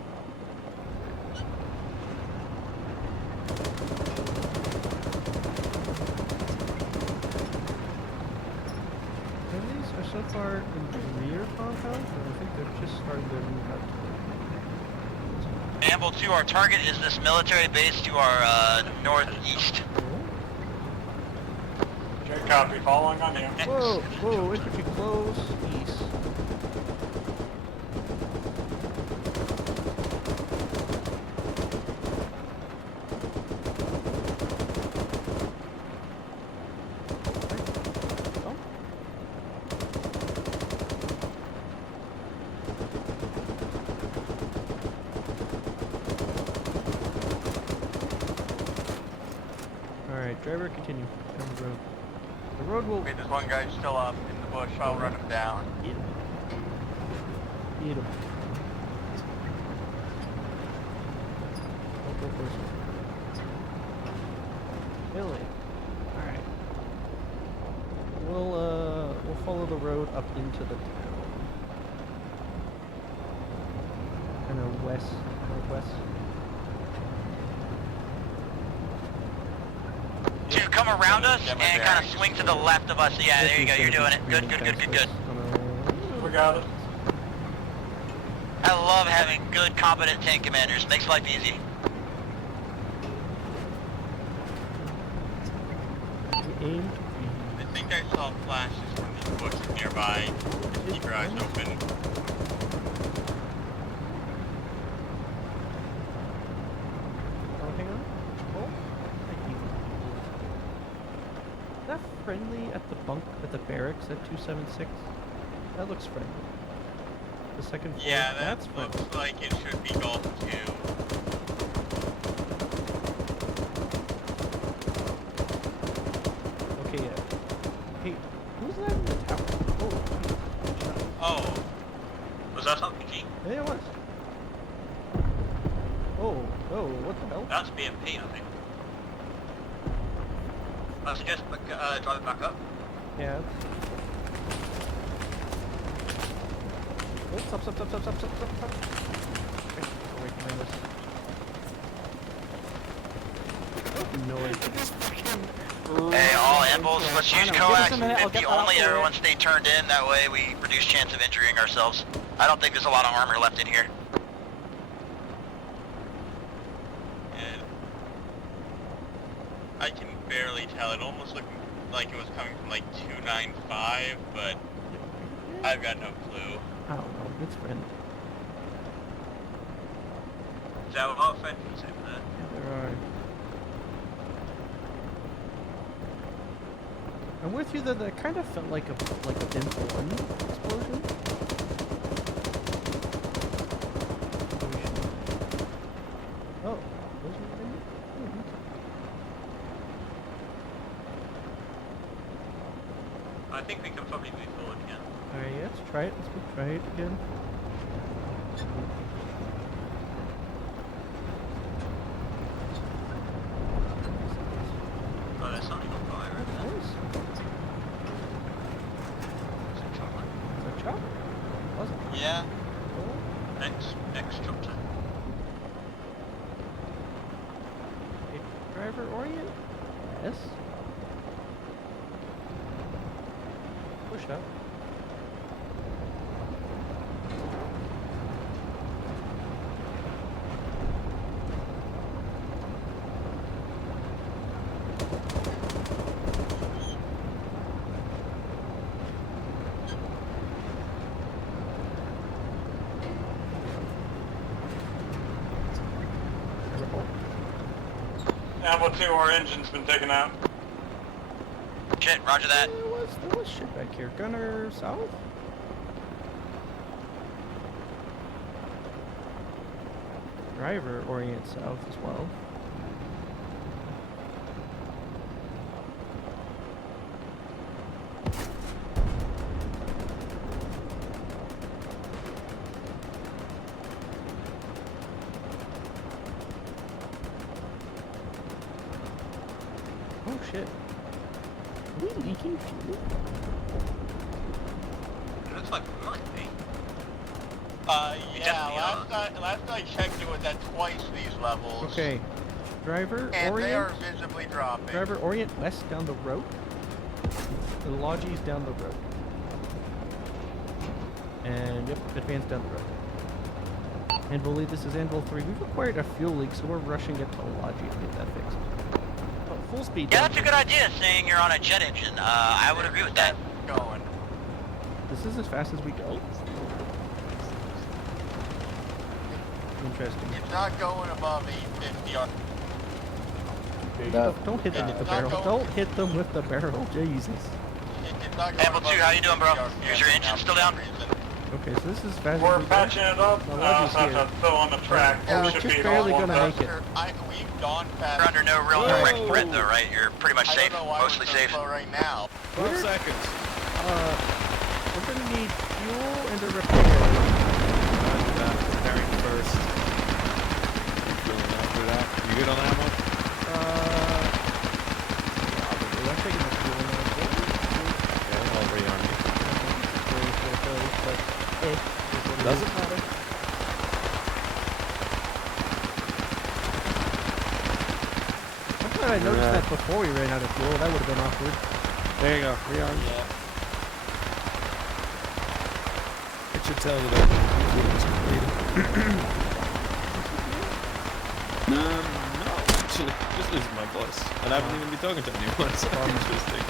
Friendlies are so far in the rear compound, but I think they're just starting to move out. Anvil 2, our target is this military base to our northeast. Okay, copy. Following on you. Whoa, whoa, infantry close, east. Alright, driver, continue down the road. The road will... Wait, there's one guy still up in the bush. I'll run him down. Eat him. Eat him. Don't go closer. Really? Alright. We'll follow the road up into the town. Kind of west, northwest. To come around us and kind of swing to the left of us. Yeah, there you go. You're doing it. Good, good, good, good, good. We got it. I love having good, competent tank commanders. Makes life easy. Aim. I think I saw flashes from these bushes nearby. Keep your eyes open. Oh, hang on. Oh, is that friendly at the barracks at 276? That looks friendly. The second floor, Yeah, that's that friendly. looks like it should be Gulf 2. Okay, yeah. Hey, who's that in the tower? Oh. Was that RPG? Yeah, it was. Oh, what the hell? That's BMP, I think. I suggest drive it back up. Yeah. Oh, stop. Okay, wait, behind us. Noise. Hey, all Anvils, let's use coax Give us a minute, I'll get 50 that out only. for you. Everyone stay turned in. That way we reduce chance of injuring ourselves. I don't think there's a lot of armor left in here. I can barely tell. It almost looked like it was coming from like 295, but I've got no clue. I don't know, it's friendly. There are friendlies over there. Yeah, there are. I'm with you that that kind of felt like a dimple one explosion. Oh, those are friendly? I think we can probably move forward again. Alright, yeah, let's try it. Let's try it again. Oh, there's something on fire over there. Nice. Is it chocolate? Is that chop? Was it? Yeah. Next chopper. Okay, driver orient? Yes. Push up. Anvil 2, our engine's been taken out. Shit, roger that. There was shit back here. Gunner south? Driver orient south as well. shit. Are we leaking fuel? It looks like we might be. Yeah, last I checked it was at twice these levels. Okay. Driver, And orient. they are visibly dropping. Driver, orient west down the road. The Logis down the road. And, yep, advance down the road. And we'll leave this as Anvil 3. We've acquired a fuel leak, so we're rushing it to Logi to get that fixed. Oh, full speed. Yeah, that's a good idea, saying you're on a jet engine. I would agree with that. Going. This is as fast as we go. Interesting. It's not going above 850 on. Don't hit them with the barrel. Don't hit them with the barrel. Jesus. Apple 2, how you doing, bro? Is your engine still down? Okay, so this is fast. We're patching it up. Logi's Have here. to fill on the track. Oh, we're Should just be barely all gonna one make it. We've gone past. You're under no real direct threat, though, right? You're pretty much safe, mostly safe. Right now. 12 seconds. We're gonna need fuel and a repair. Repairing first. Fueling after that. You good on ammo? Probably. I'm taking the fuel now. Okay, I'll rearm you. Doesn't matter. I thought I noticed that before we ran out of fuel. That would have been awkward. There you go. Rearm. Yeah. It should tell you that the fuel is completed. No, actually, just losing my voice. And I haven't even been talking to anyone, so interesting.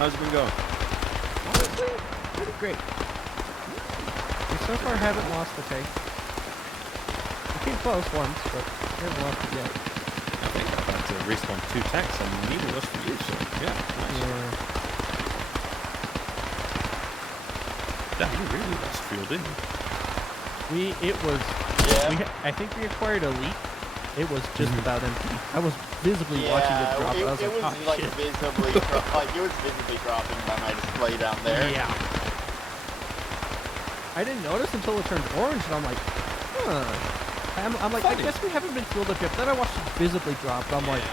How's it been going? Honestly, pretty great. We so far haven't lost the tank. We came close once, but we haven't lost it yet. I think I've had to respawn 2 tanks and neither was for you, so yeah, nice. Damn, you really lost fuel, didn't you? I think we acquired a leak. It was just about empty. I was visibly watching it drop. It I was was like, visibly dropping by my display down there. Yeah. I didn't notice until it turned orange, and I'm like, huh. I'm like, I guess we haven't been fueled up yet. Then I watched it visibly drop, and I'm like,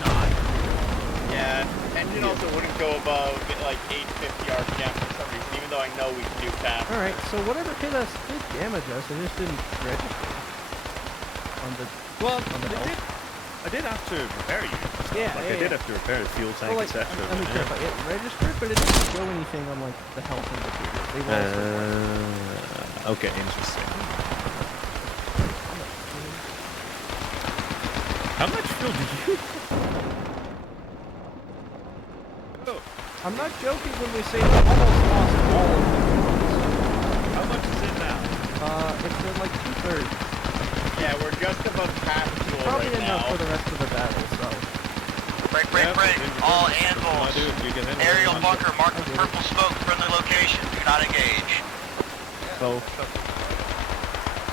not. Yeah, engine also wouldn't go above like 850 RPM for some reason, even though I know we can do fast. Alright, so whatever hit us did damage us, it just didn't register. I did have to repair you. Yeah, I did have to repair the fuel tank, well, like, etc. I mean, it registered, but it didn't show anything on like the health indicators. They were okay, interesting. How much fuel did you? Oh, I'm not joking when we say we almost lost all of the fuels. How much is it now? It's been like 2/3. Yeah, we're just about half fuel Probably right enough now. for the rest of the battle, so. Break. All anvils. Aerial bunker marked with purple smoke. Friendly location. Do not engage. So.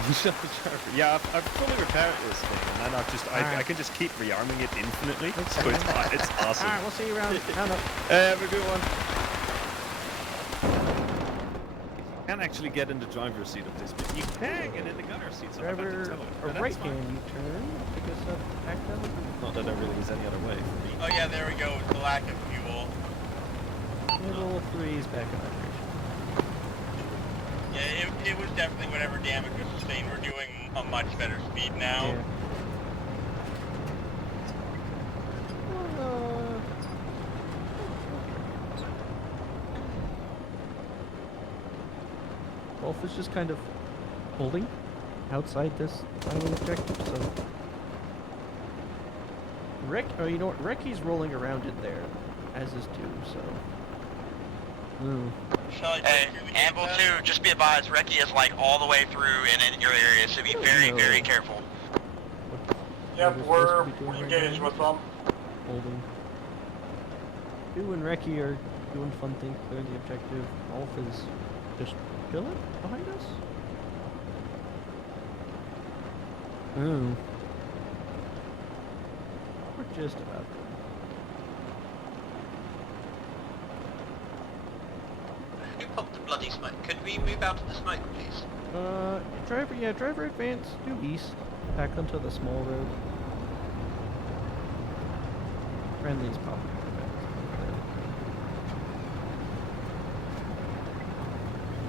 You shut the charger. Yeah, I've fully repaired this thing, and then I can just keep rearming it infinitely. So it's awesome. Alright, we'll see you around. Round up. Have a good one. You can't actually get in the driver's seat of this, but you can get in the gunner seat. So Driver, a right hand turn. Pick us up back down the road. Not that there really is any other way for me. Oh yeah, there we go. It's the lack of fuel. Middle 3's back in operation. Yeah, it was definitely whatever damage was sustained. We're doing a much better speed now. Yeah. Wolf is just kind of holding outside this final objective, so... you know what? Recce's rolling around in there, as is 2, so... Hey, Anvil 2, just be advised, Recce is like all the way through in your area, so be very careful. Yep, we're engaged with them. Holding. 2 and Recce are doing fun things, clearing the objective. Wolf is just chilling behind us? Oh. We're just about done. Who popped the bloody smoke? Could we move out of the smoke, please? Driver advance, due east, back onto the small road. friendlies popping up.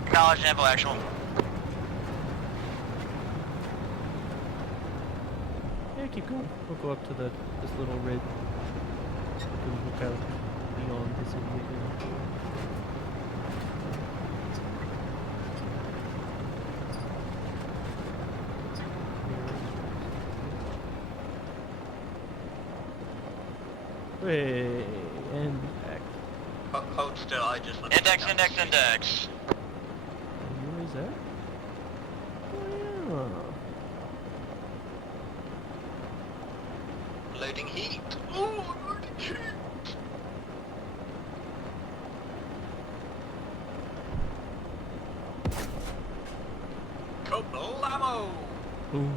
Acknowledge naval actual. Yeah, keep going. We'll go up to this little ridge. So we can look out beyond the city again. Hey, and back. Hold still, I just looked Index, at index, index. And where is that? Oh, yeah. Loading heat. Oh, loading heat. Couple ammo. Ooh.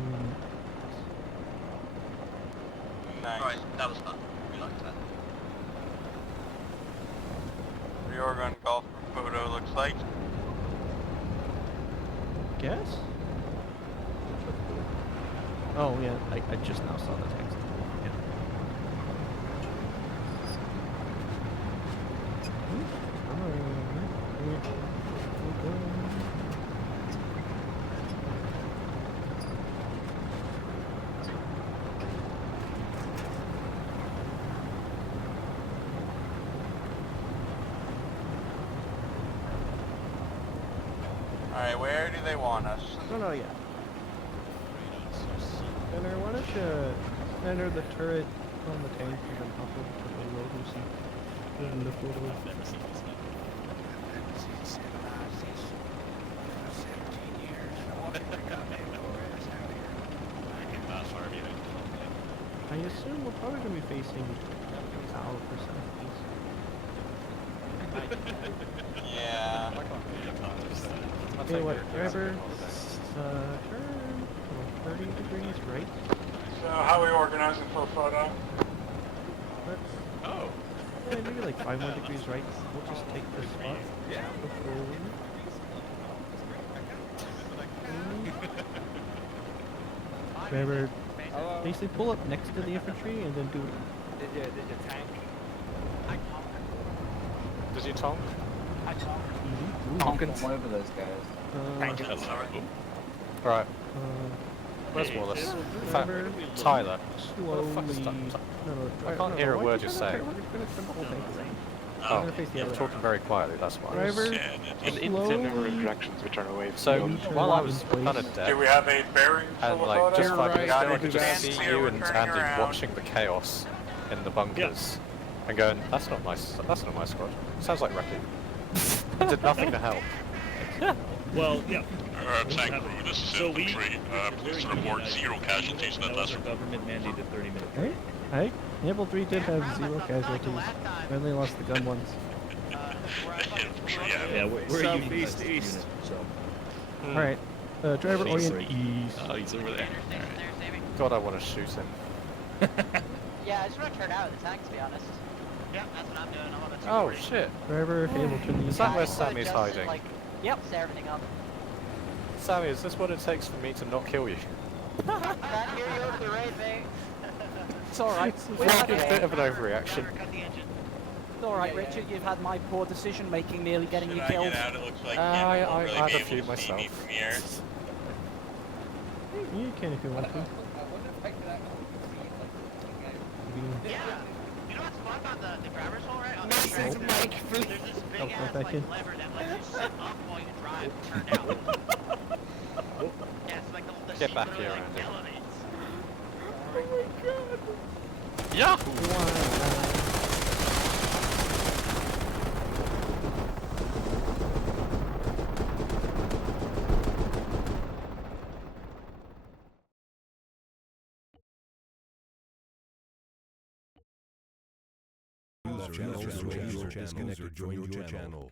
Nice. Right, that was fun. We liked that. The Oregon golf photo looks like. Guess? Oh yeah, I just now saw the text. Yeah. Alright, where do they want us? No, yeah. Gunner, why don't you enter the turret on the tank and then hop over to the loader seat? Put it in the photo. I've never seen this stuff. I assume we're probably going to be facing Al for southeast. Yeah. Okay, what, driver, turn 30 degrees right. So how are we organizing for a photo? Oh. Yeah, maybe like 5 more degrees right. We'll just take this spot. Yeah. Driver, basically pull up next to the infantry and then do it. Did you tank? I tonk. Does he tonk? I tonk. Tonkin. One of those guys. Right. Where's Wallace? In fact, Tyler. Slowly. I can't hear a word you're saying. Oh, you're talking very quietly, that's why. Driver, directions which are away. So, while I was kind of dead, Do we have a bearing and for the like photo? just 5 minutes ago, I could Got just it. see you and Andy watching the chaos in the bunkers, and going, "That's not my squad. Sounds like Wrecking." It did nothing to help. Well, yeah. Tank crew, this is infantry. Please report 0 casualties in that lesson. Government mandated 30-minute. Hey, hey, Naval 3 did have 0 casualties. We only lost the gun once. Yeah, we're Southeast, east. So. Alright, driver orient east. Oh, he's over there. God, I want to shoot him. Yeah, I just want to turn out of the tank, to be honest. Yeah, that's what I'm doing. I'm on a Oh shit! Driver, able to leave. Is that where Sammy's hiding? Yep. Set everything up. Sammy, is this what it takes for me to not kill you? Can't hear you over the raid, mate. It's alright. It's a bit of an overreaction. It's alright, Richard. You've had my poor decision making nearly getting you Should I killed. get out? It looks like I won't really had be a able few to see myself. me from here. You can if you want to. Yeah. You know what's fun about the driver's hole, right? On the Nice, track, it's Mike, there's this big go ass back like in. lever that lets you sit up while you drive and turn down. Yeah, it's like the Get seat back literally here, like Andy. elevates. User disconnected from your channel.